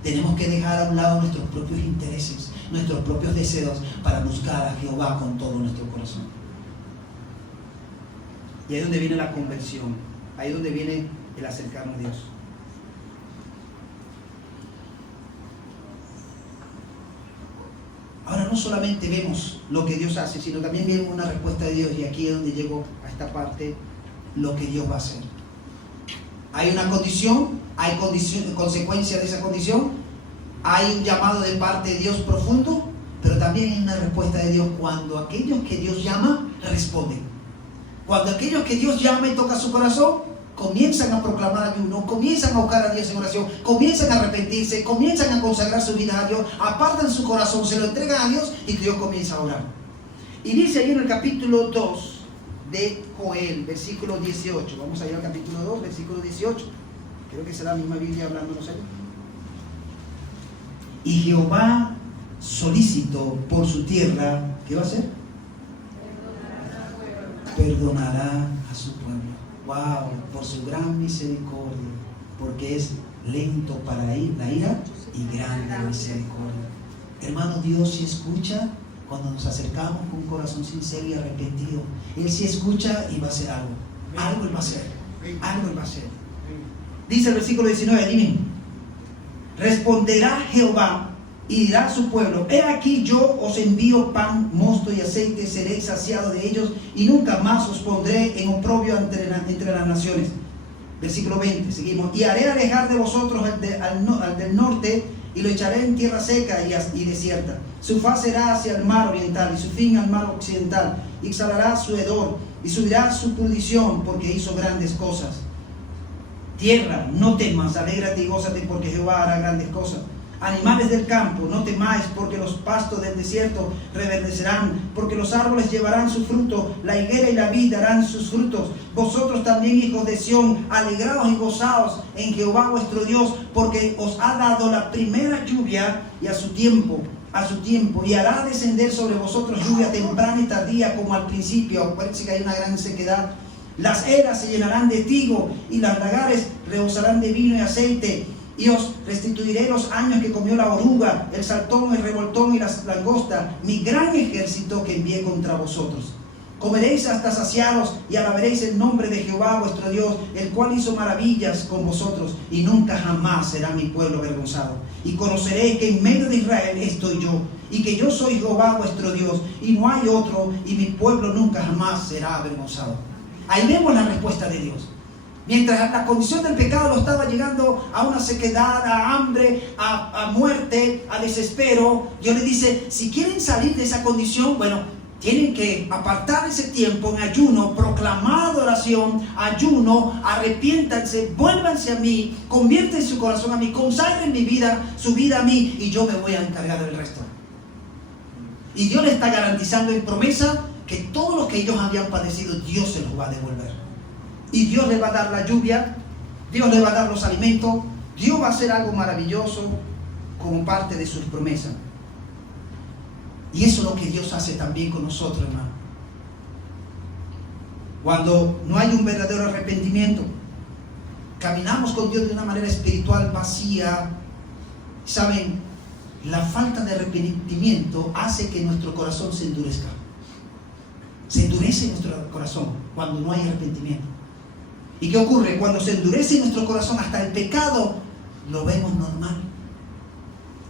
Tenemos que dejar a un lado nuestros propios intereses, nuestros propios deseos, para buscar a Jehová con todo nuestro corazón. Y ahí es donde viene la conversión. Ahí es donde viene el acercarnos a Dios. Ahora no solamente vemos lo que Dios hace, sino también vemos una respuesta de Dios. Y aquí es donde llego a esta parte, lo que Dios va a hacer. Hay una condición, hay consecuencias de esa condición, hay un llamado de parte de Dios profundo, pero también hay una respuesta de Dios cuando aquellos que Dios llama responden. Cuando aquellos que Dios llama y toca su corazón, comienzan a proclamar ayuno, comienzan a buscar a Dios en oración, comienzan a arrepentirse, comienzan a consagrar su vida a Dios, apartan su corazón, se lo entregan a Dios y Dios comienza a orar. Y dice ahí en el capítulo 2 de Joel, versículo 18. Vamos a ir al capítulo 2, versículo 18. Creo que será la misma Biblia hablándonos ahí. Y Jehová solicitó por su tierra, ¿qué va a hacer? Perdonará a su pueblo. Wow, por su gran misericordia, porque es lento para la ira y grande misericordia. Hermano, Dios sí escucha cuando nos acercamos con un corazón sincero y arrepentido. Él sí escucha y va a hacer algo. Algo Él va a hacer. Algo Él va a hacer. Dice el versículo 19, dime, responderá Jehová y dirá a su pueblo, he aquí yo os envío pan, mosto y aceite, seré saciado de ellos y nunca más os pondré en oprobio entre las naciones. Versículo 20, seguimos, y haré alejar de vosotros al del norte y lo echaré en tierra seca y desierta. Su faz será hacia el mar oriental y su fin al mar occidental. Y exhalará su hedor y subirá su pudrición porque hizo grandes cosas. Tierra, no temas, alégrate y gózate porque Jehová hará grandes cosas. Animales del campo, no temáis porque los pastos del desierto reverdecerán, porque los árboles llevarán su fruto, la higuera y la vid darán sus frutos. Vosotros también, hijos de Sión, alegraos y gozaos en Jehová vuestro Dios, porque os ha dado la primera lluvia y a su tiempo, y hará descender sobre vosotros lluvia temprana y tardía como al principio. Parece que hay una gran sequedad. Las eras se llenarán de trigo y las lagares rebosarán de vino y aceite. Y os restituiré los años que comió la oruga, el saltón, el revoltón y la langosta, mi gran ejército que envié contra vosotros. Comeréis hasta saciaros y alabaréis el nombre de Jehová vuestro Dios, el cual hizo maravillas con vosotros, y nunca jamás será mi pueblo avergonzado. Y conoceréis que en medio de Israel estoy yo, y que yo soy Jehová vuestro Dios, y no hay otro, y mi pueblo nunca jamás será avergonzado. Ahí vemos la respuesta de Dios. Mientras la condición del pecado lo estaba llegando a una sequedad, a hambre, a muerte, a desespero, Dios le dice, si quieren salir de esa condición, bueno, tienen que apartar ese tiempo en ayuno, proclamar adoración, ayuno, arrepiéntanse, vuélvanse a mí, convierten su corazón a mí, consagren su vida a mí, y yo me voy a encargar del resto. Y Dios le está garantizando en promesa que todo lo que ellos habían padecido, Dios se los va a devolver. Y Dios le va a dar la lluvia, Dios le va a dar los alimentos, Dios va a hacer algo maravilloso como parte de sus promesas. Y eso es lo que Dios hace también con nosotros, hermano. Cuando no hay un verdadero arrepentimiento, caminamos con Dios de una manera espiritual vacía. ¿Saben? La falta de arrepentimiento hace que nuestro corazón se endurezca. Se endurece nuestro corazón cuando no hay arrepentimiento. ¿Y qué ocurre? Cuando se endurece nuestro corazón, hasta el pecado lo vemos normal.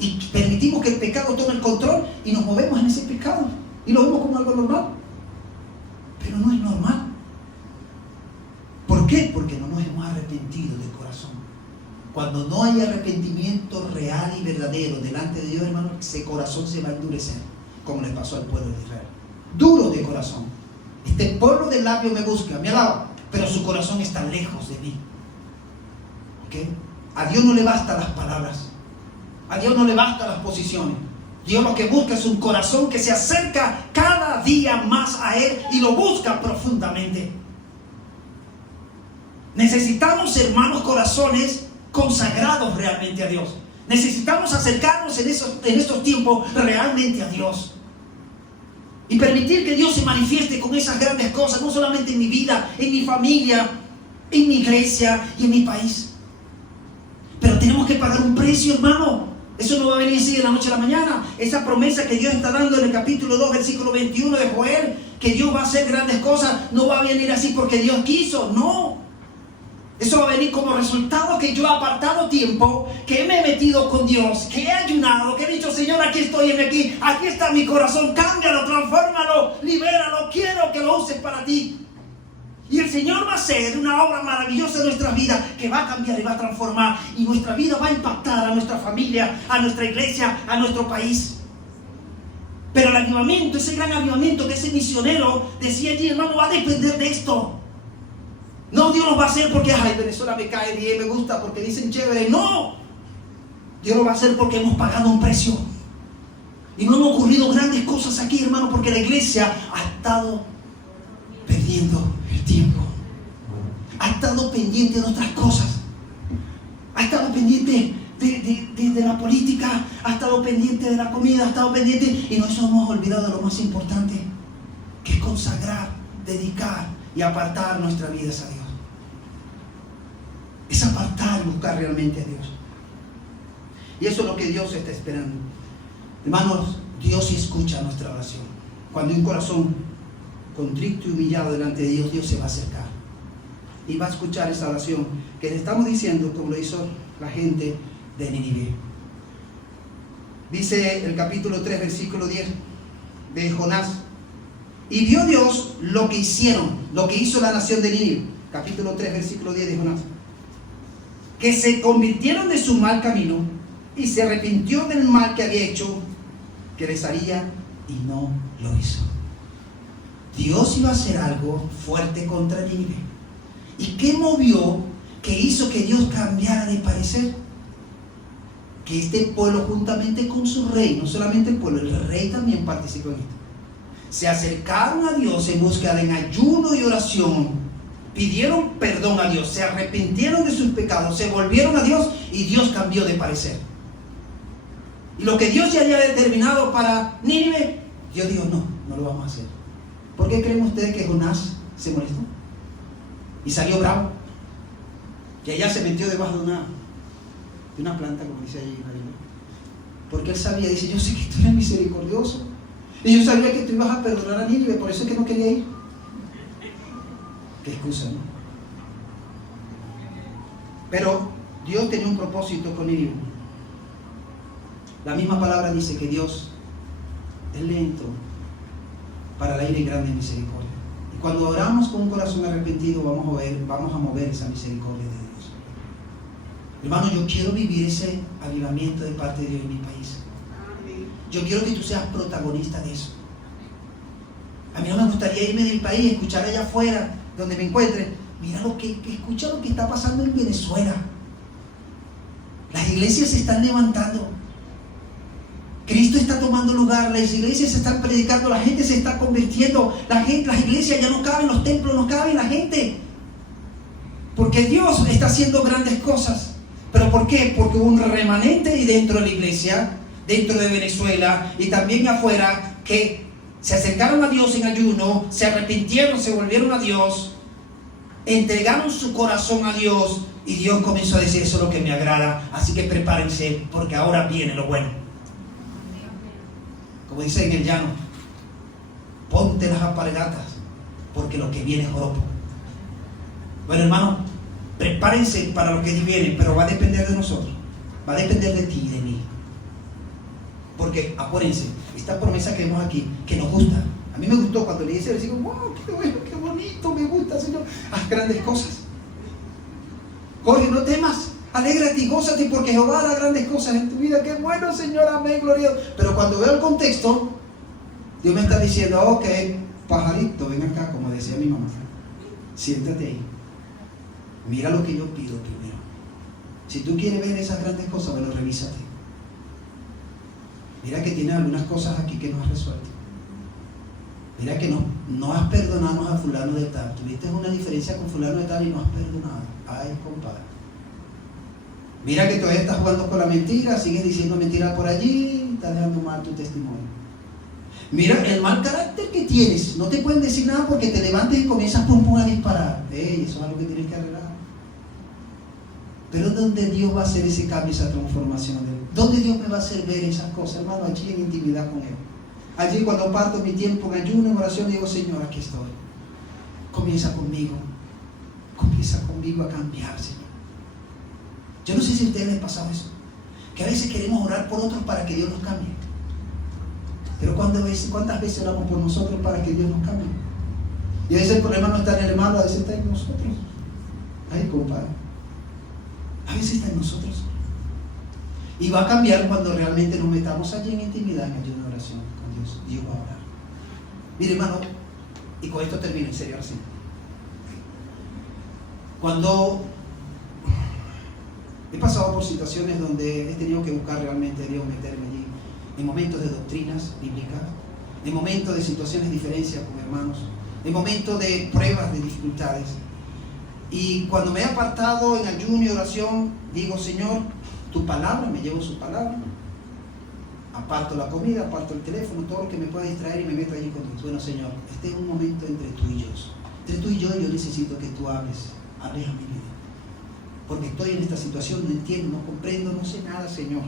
Y permitimos que el pecado tome el control y nos movemos en ese pecado. Y lo vemos como algo normal. Pero no es normal. ¿Por qué? Porque no nos hemos arrepentido de corazón. Cuando no hay arrepentimiento real y verdadero delante de Dios, hermano, ese corazón se va a endurecer, como le pasó al pueblo de Israel. Duro de corazón. Este pueblo de labio me busca, me alaba, pero su corazón está lejos de mí. ¿Okay? A Dios no le bastan las palabras. A Dios no le bastan las posiciones. Dios lo que busca es un corazón que se acerca cada día más a Él y lo busca profundamente. Necesitamos, hermanos, corazones consagrados realmente a Dios. Necesitamos acercarnos en estos tiempos realmente a Dios. Y permitir que Dios se manifieste con esas grandes cosas, no solamente en mi vida, en mi familia, en mi iglesia y en mi país. Pero tenemos que pagar un precio, hermano. Eso no va a venir así de la noche a la mañana. Esa promesa que Dios está dando en el capítulo 2, versículo 21 de Joel, que Dios va a hacer grandes cosas, no va a venir así porque Dios quiso, no. Eso va a venir como resultado que yo he apartado tiempo, que me he metido con Dios, que he ayunado, que he dicho, Señor, aquí estoy, aquí está mi corazón, cámbialo, transfórmalo, libéralo, quiero que lo uses para ti. Y el Señor va a hacer una obra maravillosa en nuestra vida, que va a cambiar y va a transformar, y nuestra vida va a impactar a nuestra familia, a nuestra iglesia, a nuestro país. Pero el avivamiento, ese gran avivamiento que ese misionero decía allí, hermano, va a depender de esto. No, Dios lo va a hacer porque, ay, Venezuela me cae bien, me gusta, porque dicen chévere. No, Dios lo va a hacer porque hemos pagado un precio. Y no han ocurrido grandes cosas aquí, hermano, porque la iglesia ha estado perdiendo el tiempo. Ha estado pendiente de otras cosas. Ha estado pendiente de la política, ha estado pendiente de la comida, ha estado pendiente, y nos hemos olvidado de lo más importante, que es consagrar, dedicar y apartar nuestras vidas a Dios. Es apartar y buscar realmente a Dios. Y eso es lo que Dios está esperando. Hermanos, Dios sí escucha nuestra oración. Cuando hay un corazón contrito y humillado delante de Dios, Dios se va a acercar y va a escuchar esa oración que le estamos diciendo, como lo hizo la gente de Nínive. Dice el capítulo 3, versículo 10 de Jonás: y vio Dios lo que hicieron, lo que hizo la nación de Nínive. Capítulo 3, versículo 10 de Jonás: que se convirtieron de su mal camino y se arrepintió del mal que había hecho, que les haría, y no lo hizo. Dios iba a hacer algo fuerte contra Nínive. ¿Y qué movió, que hizo que Dios cambiara de parecer? Que este pueblo, juntamente con su rey, no solamente el pueblo, el rey también participó en esto, se acercaron a Dios en búsqueda, en ayuno y oración, pidieron perdón a Dios, se arrepintieron de sus pecados, se volvieron a Dios, y Dios cambió de parecer. Y lo que Dios ya había determinado para Nínive, Dios dijo, no lo vamos a hacer. ¿Por qué creen ustedes que Jonás se molestó? Y salió bravo. Y allá se metió debajo de una planta, como dice allí en la Biblia. Porque él sabía, dice, yo sé que tú eres misericordioso. Y yo sabía que tú ibas a perdonar a Nínive, por eso es que no quería ir. Qué excusa, ¿no? Pero Dios tenía un propósito con ellos. La misma palabra dice que Dios es lento para la ira y grande misericordia. Y cuando oramos con un corazón arrepentido, vamos a mover esa misericordia de Dios. Hermano, yo quiero vivir ese avivamiento de parte de Dios en mi país. Yo quiero que tú seas protagonista de eso. A mí no me gustaría irme del país, escuchar allá afuera, donde me encuentre. Mira escucha lo que está pasando en Venezuela. Las iglesias se están levantando. Cristo está tomando lugar, las iglesias se están predicando, la gente se está convirtiendo, las iglesias ya no caben, los templos no caben, la gente. Porque Dios está haciendo grandes cosas. ¿Pero por qué? Porque hubo un remanente dentro de la iglesia, dentro de Venezuela y también afuera, que se acercaron a Dios en ayuno, se arrepintieron, se volvieron a Dios, entregaron su corazón a Dios y Dios comenzó a decir: eso es lo que me agrada, así que prepárense porque ahora viene lo bueno. Como dice en el llano, ponte las alpargatas porque lo que viene es joropo. Bueno, hermano, prepárense para lo que viene, pero va a depender de nosotros, va a depender de ti y de mí. Porque acuérdense, esta promesa que vemos aquí, que nos gusta. A mí me gustó cuando leí ese versículo. ¡Wow! ¡Qué bueno, qué bonito! Me gusta, Señor. Haz grandes cosas. Jorge, no temas. Alégrate y gózate porque Jehová hará grandes cosas en tu vida. ¡Qué bueno, Señor! Amén, gloria a Dios. Pero cuando veo el contexto, Dios me está diciendo: ok, pajarito, ven acá, como decía mi mamá. Siéntate ahí. Mira lo que yo pido primero. Si tú quieres ver esas grandes cosas, bueno, revísate. Mira que tienes algunas cosas aquí que no has resuelto. Mira que no has perdonado a fulano de tal. Tuviste una diferencia con fulano de tal y no has perdonado. Ay, compadre. Mira que todavía estás jugando con la mentira, sigues diciendo mentiras por allí, estás dejando mal tu testimonio. Mira el mal carácter que tienes. No te pueden decir nada porque te levantes y comienzas pum a disparar. Eso es algo que tienes que arreglar. Pero ¿dónde Dios va a hacer ese cambio, esa transformación? ¿Dónde Dios me va a hacer ver esas cosas, hermano? Allí en intimidad con Él. Allí cuando parto mi tiempo en ayuno, en oración, digo: Señor, aquí estoy. Comienza conmigo a cambiar, Señor. Yo no sé si a ustedes les pasado eso, que a veces queremos orar por otros para que Dios nos cambie. Pero ¿cuántas veces oramos por nosotros para que Dios nos cambie? Y a veces el problema no está en el hermano, a veces está en nosotros. Ay, compadre. A veces está en nosotros. Y va a cambiar cuando realmente nos metamos allí en intimidad, en ayuno, en oración con Dios. Dios va a orar. Mire, hermano, y con esto termino, en serio, así. Cuando he pasado por situaciones donde he tenido que buscar realmente a Dios, meterme allí, en momentos de doctrinas bíblicas, en momentos de situaciones de diferencia con hermanos, en momentos de pruebas, de dificultades. Y cuando me he apartado en ayuno y oración, digo: Señor, tu palabra, me llevo su palabra, aparto la comida, aparto el teléfono, todo lo que me pueda distraer y me meto allí con Dios. Bueno, Señor, este es un momento entre tú y yo. Entre tú y yo necesito que tú hables a mi vida. Porque estoy en esta situación, no entiendo, no comprendo, no sé nada, Señor.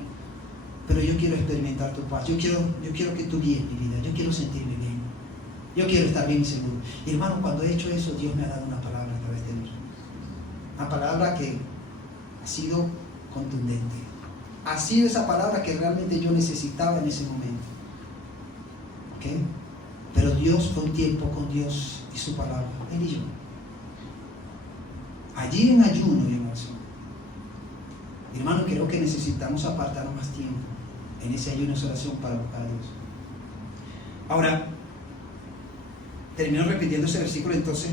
Pero yo quiero experimentar tu paz, yo quiero que tú guíes mi vida, yo quiero sentirme bien, yo quiero estar bien y seguro. Y hermano, cuando he hecho eso, Dios me ha dado una palabra a través de nosotros. Una palabra que ha sido contundente. Ha sido esa palabra que realmente yo necesitaba en ese momento. ¿Ok? Pero Dios fue un tiempo con Dios y su palabra, Él y yo. Allí en ayuno y en oración. Hermano, creo que necesitamos apartar más tiempo en ese ayuno y esa oración para buscar a Dios. Ahora, termino repitiendo ese versículo entonces,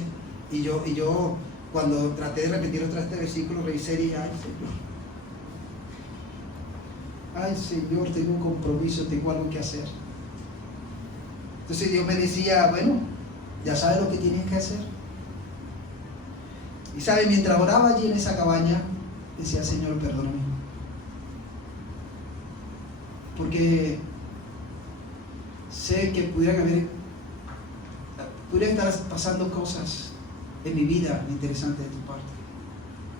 y yo cuando traté de repetir otra vez este versículo, revisé y dije: ay Señor, tengo un compromiso, tengo algo que hacer. Entonces Dios me decía: bueno, ya sabes lo que tienes que hacer. Y sabe, mientras oraba allí en esa cabaña, decía: Señor, perdóname. Porque sé que pudiera estar pasando cosas en mi vida interesantes de tu parte,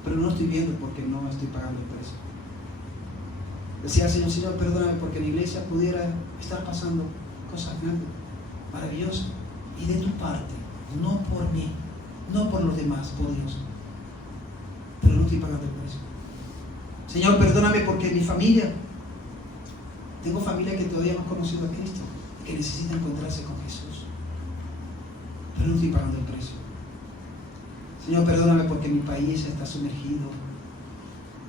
pero no estoy viendo porque no estoy pagando el precio. Decía: Señor, perdóname, porque en la iglesia pudiera estar pasando cosas grandes, maravillosas, y de tu parte, no por mí, no por los demás, por Dios. Pero no estoy pagando el precio. Señor, perdóname porque mi familia, tengo familia que todavía no ha conocido a Cristo, que necesita encontrarse con Jesús, pero no estoy pagando el precio. Señor, perdóname porque mi país está sumergido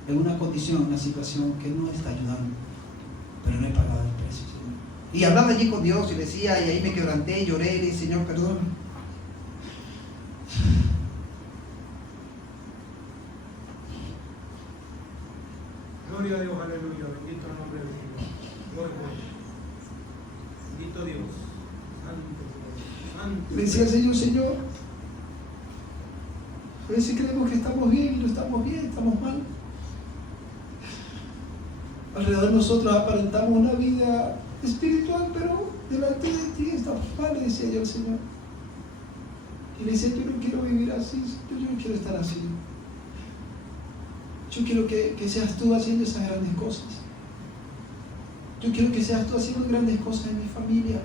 en una condición, una situación que no está ayudando, pero no he pagado el precio, Señor. Y hablaba allí con Dios y decía, y ahí me quebranté, lloré, y le dije, Señor, perdóname. Gloria a Dios, aleluya, bendito el nombre del Señor. Gloria a Dios. Bendito Dios. Santo. Le decía al Señor, Señor, a veces creemos que estamos bien y no estamos bien, estamos mal. Alrededor de nosotros aparentamos una vida espiritual, pero delante de ti estamos mal, le decía yo al Señor. Y le decía, yo no quiero vivir así, yo no quiero estar así. Yo quiero que seas tú haciendo esas grandes cosas. Yo quiero que seas tú haciendo grandes cosas en mi familia,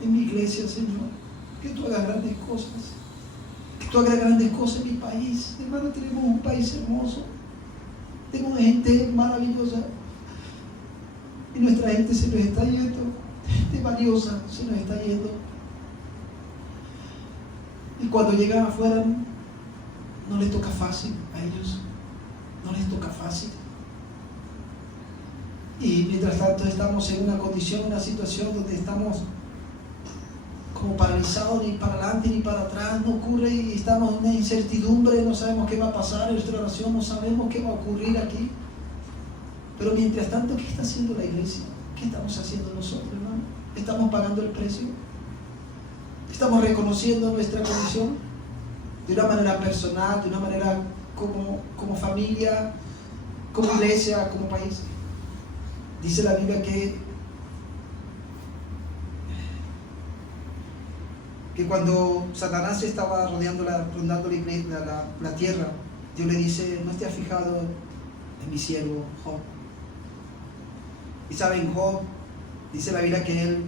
en mi iglesia, Señor. Que tú hagas grandes cosas. Que tú hagas grandes cosas en mi país. Hermano, tenemos un país hermoso. Tenemos gente maravillosa. Y nuestra gente se nos está yendo. Gente valiosa se nos está yendo. Y cuando llegan afuera, no les toca fácil a ellos. No les toca fácil. Y mientras tanto estamos en una condición, una situación donde estamos como paralizados, ni para adelante ni para atrás, no ocurre, y estamos en una incertidumbre, no sabemos qué va a pasar en nuestra oración, no sabemos qué va a ocurrir aquí. Pero mientras tanto, ¿qué está haciendo la iglesia? ¿Qué estamos haciendo nosotros, hermano? ¿Estamos pagando el precio? ¿Estamos reconociendo nuestra condición de una manera personal, de una manera como familia, como iglesia, como país? Dice la Biblia que cuando Satanás estaba rondando la tierra, Dios le dice, ¿no te has fijado en mi siervo Job? Y saben, Job, dice la Biblia que él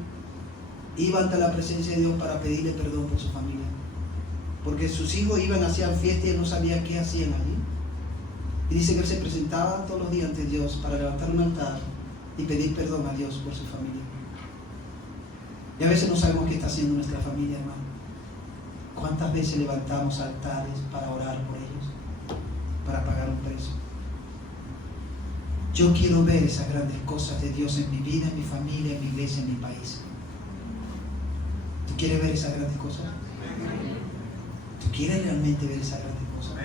iba ante la presencia de Dios para pedirle perdón por su familia, porque sus hijos iban, hacían fiesta y él no sabía qué hacían allí. Y dice que él se presentaba todos los días ante Dios para levantar un altar y pedir perdón a Dios por su familia. Y a veces no sabemos qué está haciendo nuestra familia, hermano. ¿Cuántas veces levantamos altares para orar por ellos, para pagar un precio? Yo quiero ver esas grandes cosas de Dios en mi vida, en mi familia, en mi iglesia, en mi país. ¿Tú quieres ver esas grandes cosas? ¿Tú quieres realmente ver esas grandes cosas?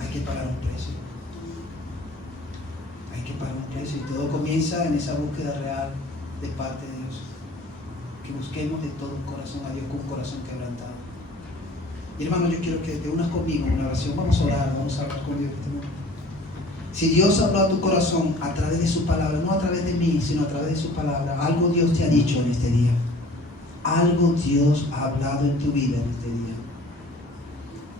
Hay que pagar un precio. Hay que pagar un precio. Y todo comienza en esa búsqueda real de parte de Dios. Que busquemos de todo corazón a Dios con un corazón quebrantado. Y hermano, yo quiero que te unas conmigo en una oración. Vamos a orar con Dios en este momento. Si Dios habló a tu corazón a través de su palabra, no a través de mí, sino a través de su palabra, algo Dios te ha dicho en este día. Algo Dios ha hablado en tu vida en este día.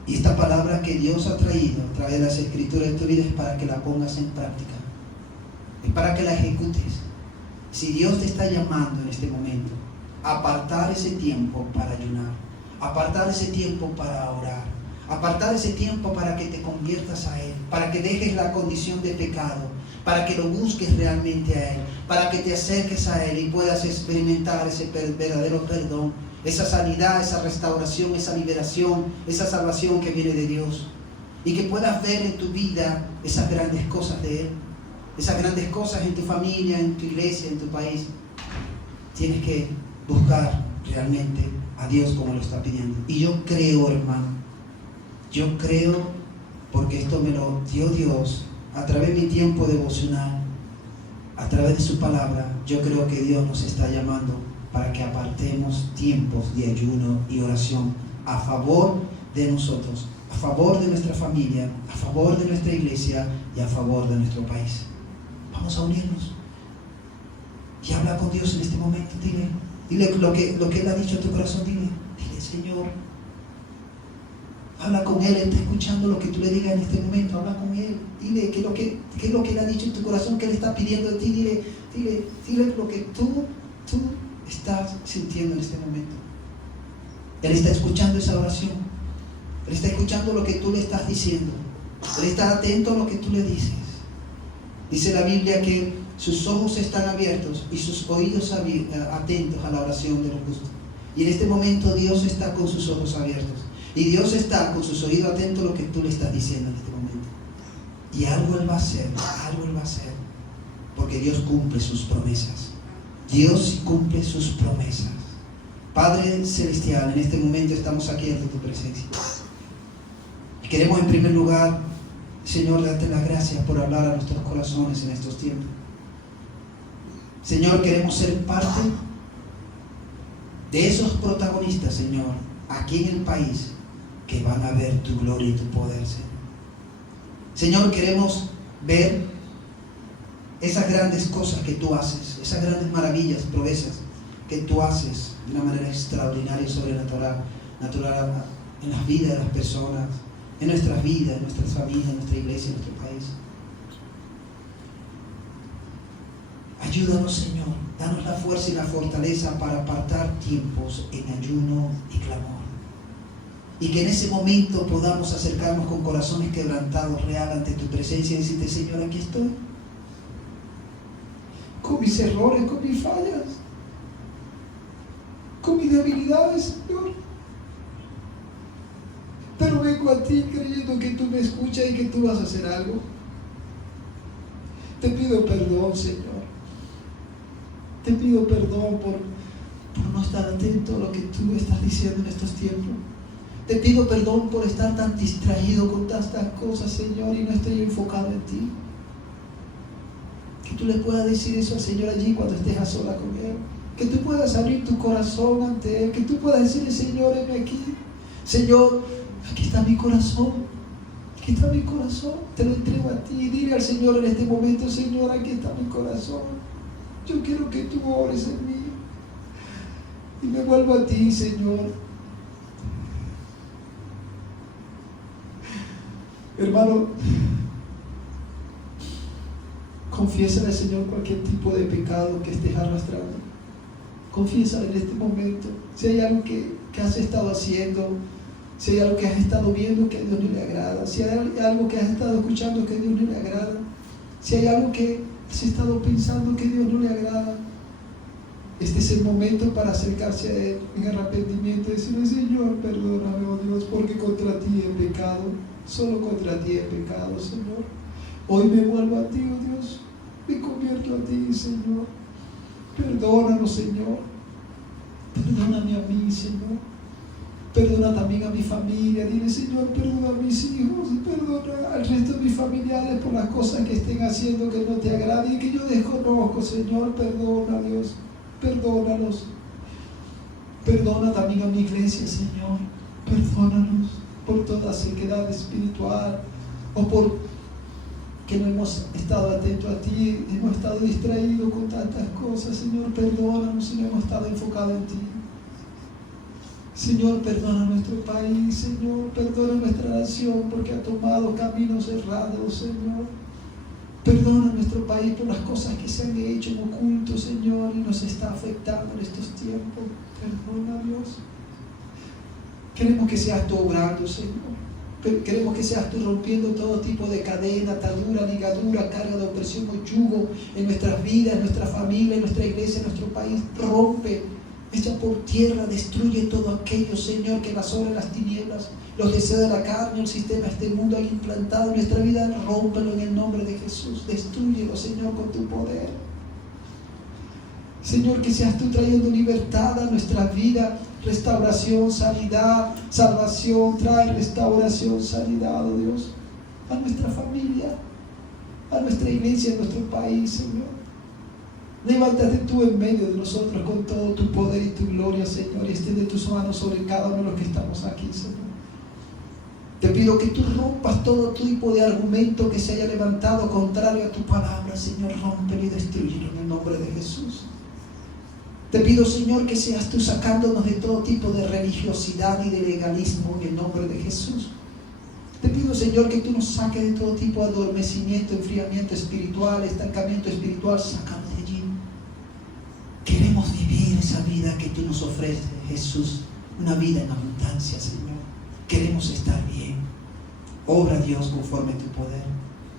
Y esta palabra que Dios ha traído a través de las escrituras de tu vida es para que la pongas en práctica. Es para que la ejecutes. Si Dios te está llamando en este momento, apartar ese tiempo para ayunar, apartar ese tiempo para orar, apartar ese tiempo para que te conviertas a Él, para que dejes la condición de pecado, para que lo busques realmente a Él, para que te acerques a Él y puedas experimentar ese verdadero perdón, esa sanidad, esa restauración, esa liberación, esa salvación que viene de Dios, y que puedas ver en tu vida esas grandes cosas de Él, esas grandes cosas en tu familia, en tu iglesia, en tu país. Tienes que buscar realmente a Dios como lo está pidiendo. Y yo creo, hermano, yo creo, porque esto me lo dio Dios a través de mi tiempo devocional, a través de su palabra. Yo creo que Dios nos está llamando para que apartemos tiempos de ayuno y oración a favor de nosotros, a favor de nuestra familia, a favor de nuestra iglesia y a favor de nuestro país. Vamos a unirnos y habla con Dios en este momento. Dile lo que Él ha dicho en tu corazón. Dile, Señor, habla con Él. Él está escuchando lo que tú le digas en este momento. Habla con Él. Dile qué es lo que Él ha dicho en tu corazón, que Él está pidiendo de ti. Dile lo que tú estás sintiendo en este momento. Él está escuchando esa oración. Él está escuchando lo que tú le estás diciendo. Él está atento a lo que tú le dices. Dice la Biblia que sus ojos están abiertos y sus oídos atentos a la oración de los justos. Y en este momento Dios está con sus ojos abiertos. Y Dios está con sus oídos atentos a lo que tú le estás diciendo en este momento. Y algo Él va a hacer, algo Él va a hacer. Porque Dios cumple sus promesas. Dios cumple sus promesas. Padre Celestial, en este momento estamos aquí ante tu presencia. Y queremos en primer lugar, Señor, darte las gracias por hablar a nuestros corazones en estos tiempos. Señor, queremos ser parte de esos protagonistas, Señor, aquí en el país, que van a ver tu gloria y tu poder, Señor. Señor, queremos ver esas grandes cosas que tú haces, esas grandes maravillas, proezas que tú haces de una manera extraordinaria y sobrenatural, natural en las vidas de las personas, en nuestras vidas, en nuestras familias, en nuestra iglesia, en nuestro país. Ayúdanos, Señor, danos la fuerza y la fortaleza para apartar tiempos en ayuno y clamor. Y que en ese momento podamos acercarnos con corazones quebrantados, real, ante tu presencia y decirte, Señor, aquí estoy. Con mis errores, con mis fallas, con mis debilidades, Señor. Pero vengo a ti creyendo que tú me escuchas y que tú vas a hacer algo. Te pido perdón, Señor. Te pido perdón por no estar atento a lo que tú estás diciendo en estos tiempos. Te pido perdón por estar tan distraído con tantas cosas, Señor, y no estoy enfocado en ti. Que tú le puedas decir eso al Señor allí cuando estés a sola con Él. Que tú puedas abrir tu corazón ante Él. Que tú puedas decirle, Señor, heme aquí. Señor, aquí está mi corazón. Aquí está mi corazón. Te lo entrego a ti. Dile al Señor en este momento, Señor, aquí está mi corazón. Yo quiero que tú ores en mí. Y me vuelvo a ti, Señor. Hermano, confiésale al Señor cualquier tipo de pecado que estés arrastrando. Confiésale en este momento. Si hay algo que has estado haciendo, si hay algo que has estado viendo que a Dios no le agrada, si hay algo que has estado escuchando que a Dios no le agrada, si hay algo que has estado pensando que a Dios no le agrada, este es el momento para acercarse a Él en arrepentimiento y decirle, Señor, perdóname, oh Dios, porque contra ti he pecado, solo contra ti he pecado, Señor. Hoy me vuelvo a ti, oh Dios, me convierto a ti, Señor. Perdónanos, Señor. Perdóname a mí, Señor. Perdona también a mi familia. Dile, Señor, perdona a mis hijos, perdona al resto de mis familiares por las cosas que estén haciendo que no te agraden y que yo desconozco, Señor. Perdona, Dios. Perdónalos. Perdona también a mi iglesia, Señor. Perdónanos por toda sequedad espiritual o por que no hemos estado atentos a ti, hemos estado distraídos con tantas cosas. Señor, perdónanos si no hemos estado enfocados en ti. Señor, perdona nuestro país, Señor, perdona nuestra nación porque ha tomado caminos errados, Señor. Perdona nuestro país por las cosas que se han hecho en oculto, Señor, y nos está afectando en estos tiempos. Perdona, Dios. Queremos que seas tú obrando, Señor. Queremos que seas tú rompiendo todo tipo de cadena, atadura, ligadura, carga de opresión o yugo en nuestras vidas, en nuestra familia, en nuestra iglesia, en nuestro país. Rompe, echa por tierra, destruye todo aquello, Señor, que va sobre las tinieblas, los deseos de la carne, el sistema, este mundo hay implantado en nuestra vida. Rómpelo en el nombre de Jesús. Destrúyelo, Señor, con tu poder. Señor, que seas tú trayendo libertad a nuestra vida, restauración, sanidad, salvación. Trae restauración, sanidad, oh Dios, a nuestra familia, a nuestra iglesia, a nuestro país, Señor. Levántate tú en medio de nosotros con todo tu poder y tu gloria, Señor, y extiende tus manos sobre cada uno de los que estamos aquí, Señor. Te pido que tú rompas todo tipo de argumento que se haya levantado contrario a tu palabra, Señor. Rómpelo y destrúyelo en el nombre de Jesús. Te pido, Señor, que seas tú sacándonos de todo tipo de religiosidad y de legalismo en el nombre de Jesús. Te pido, Señor, que tú nos saques de todo tipo de adormecimiento, enfriamiento espiritual, estancamiento espiritual. Sácanos de allí. Queremos vivir esa vida que tú nos ofreces, Jesús. Una vida en abundancia, Señor. queremos estar bien. Obra, Dios, conforme a tu poder.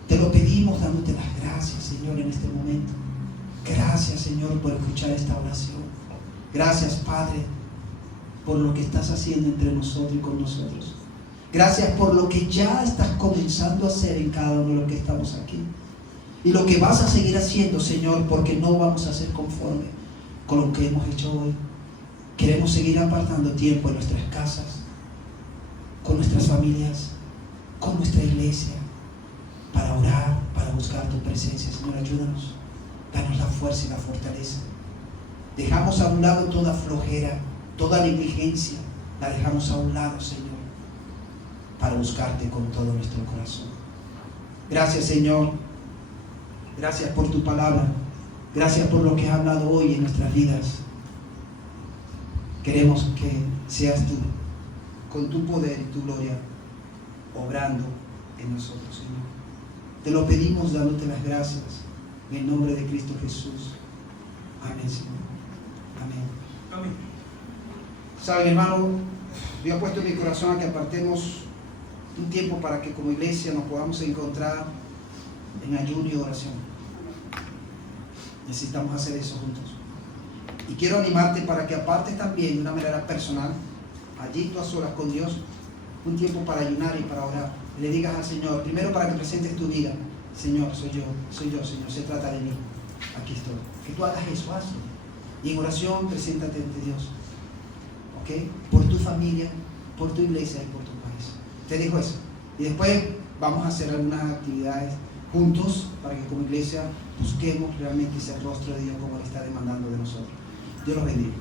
Te lo pedimos dándote las gracias, Señor, en este momento. Gracias, Señor, por escuchar esta oración. Gracias, Padre, por lo que estás haciendo entre nosotros y con nosotros. Gracias por lo que ya estás comenzando a hacer en cada uno de los que estamos aquí. Y lo que vas a seguir haciendo, Señor, porque no vamos a ser conforme con lo que hemos hecho hoy. Queremos seguir apartando tiempo en nuestras casas, con nuestras familias, con nuestra iglesia, para orar, para buscar tu presencia. Señor, ayúdanos. Danos la fuerza y la fortaleza. Dejamos a un lado toda flojera, toda negligencia. La dejamos a un lado, Señor, para buscarte con todo nuestro corazón. Gracias, Señor. Gracias por tu palabra. Gracias por lo que has hablado hoy en nuestras vidas. Queremos que seas tú, con tu poder y tu gloria, obrando en nosotros, Señor. Te lo pedimos dándote las gracias en el nombre de Cristo Jesús. Amén, Señor. Amén. Amén. Saben, hermano, Dios ha puesto en mi corazón a que apartemos un tiempo para que como iglesia nos podamos encontrar en ayuno y oración. Necesitamos hacer eso juntos. Y quiero animarte para que apartes también de una manera personal, allí tú a solas con Dios, un tiempo para ayunar y para orar. Le digas al Señor, primero para que presentes tu vida. Señor, soy yo, Señor, se trata de mí. Aquí estoy. Que tú hagas eso, hazlo. Y en oración, preséntate ante Dios. ¿Ok? Por tu familia, por tu iglesia y por tu país. Te digo eso. Y después vamos a hacer algunas actividades juntos para que como iglesia busquemos realmente ese rostro de Dios como Él está demandando de nosotros. Dios los bendiga.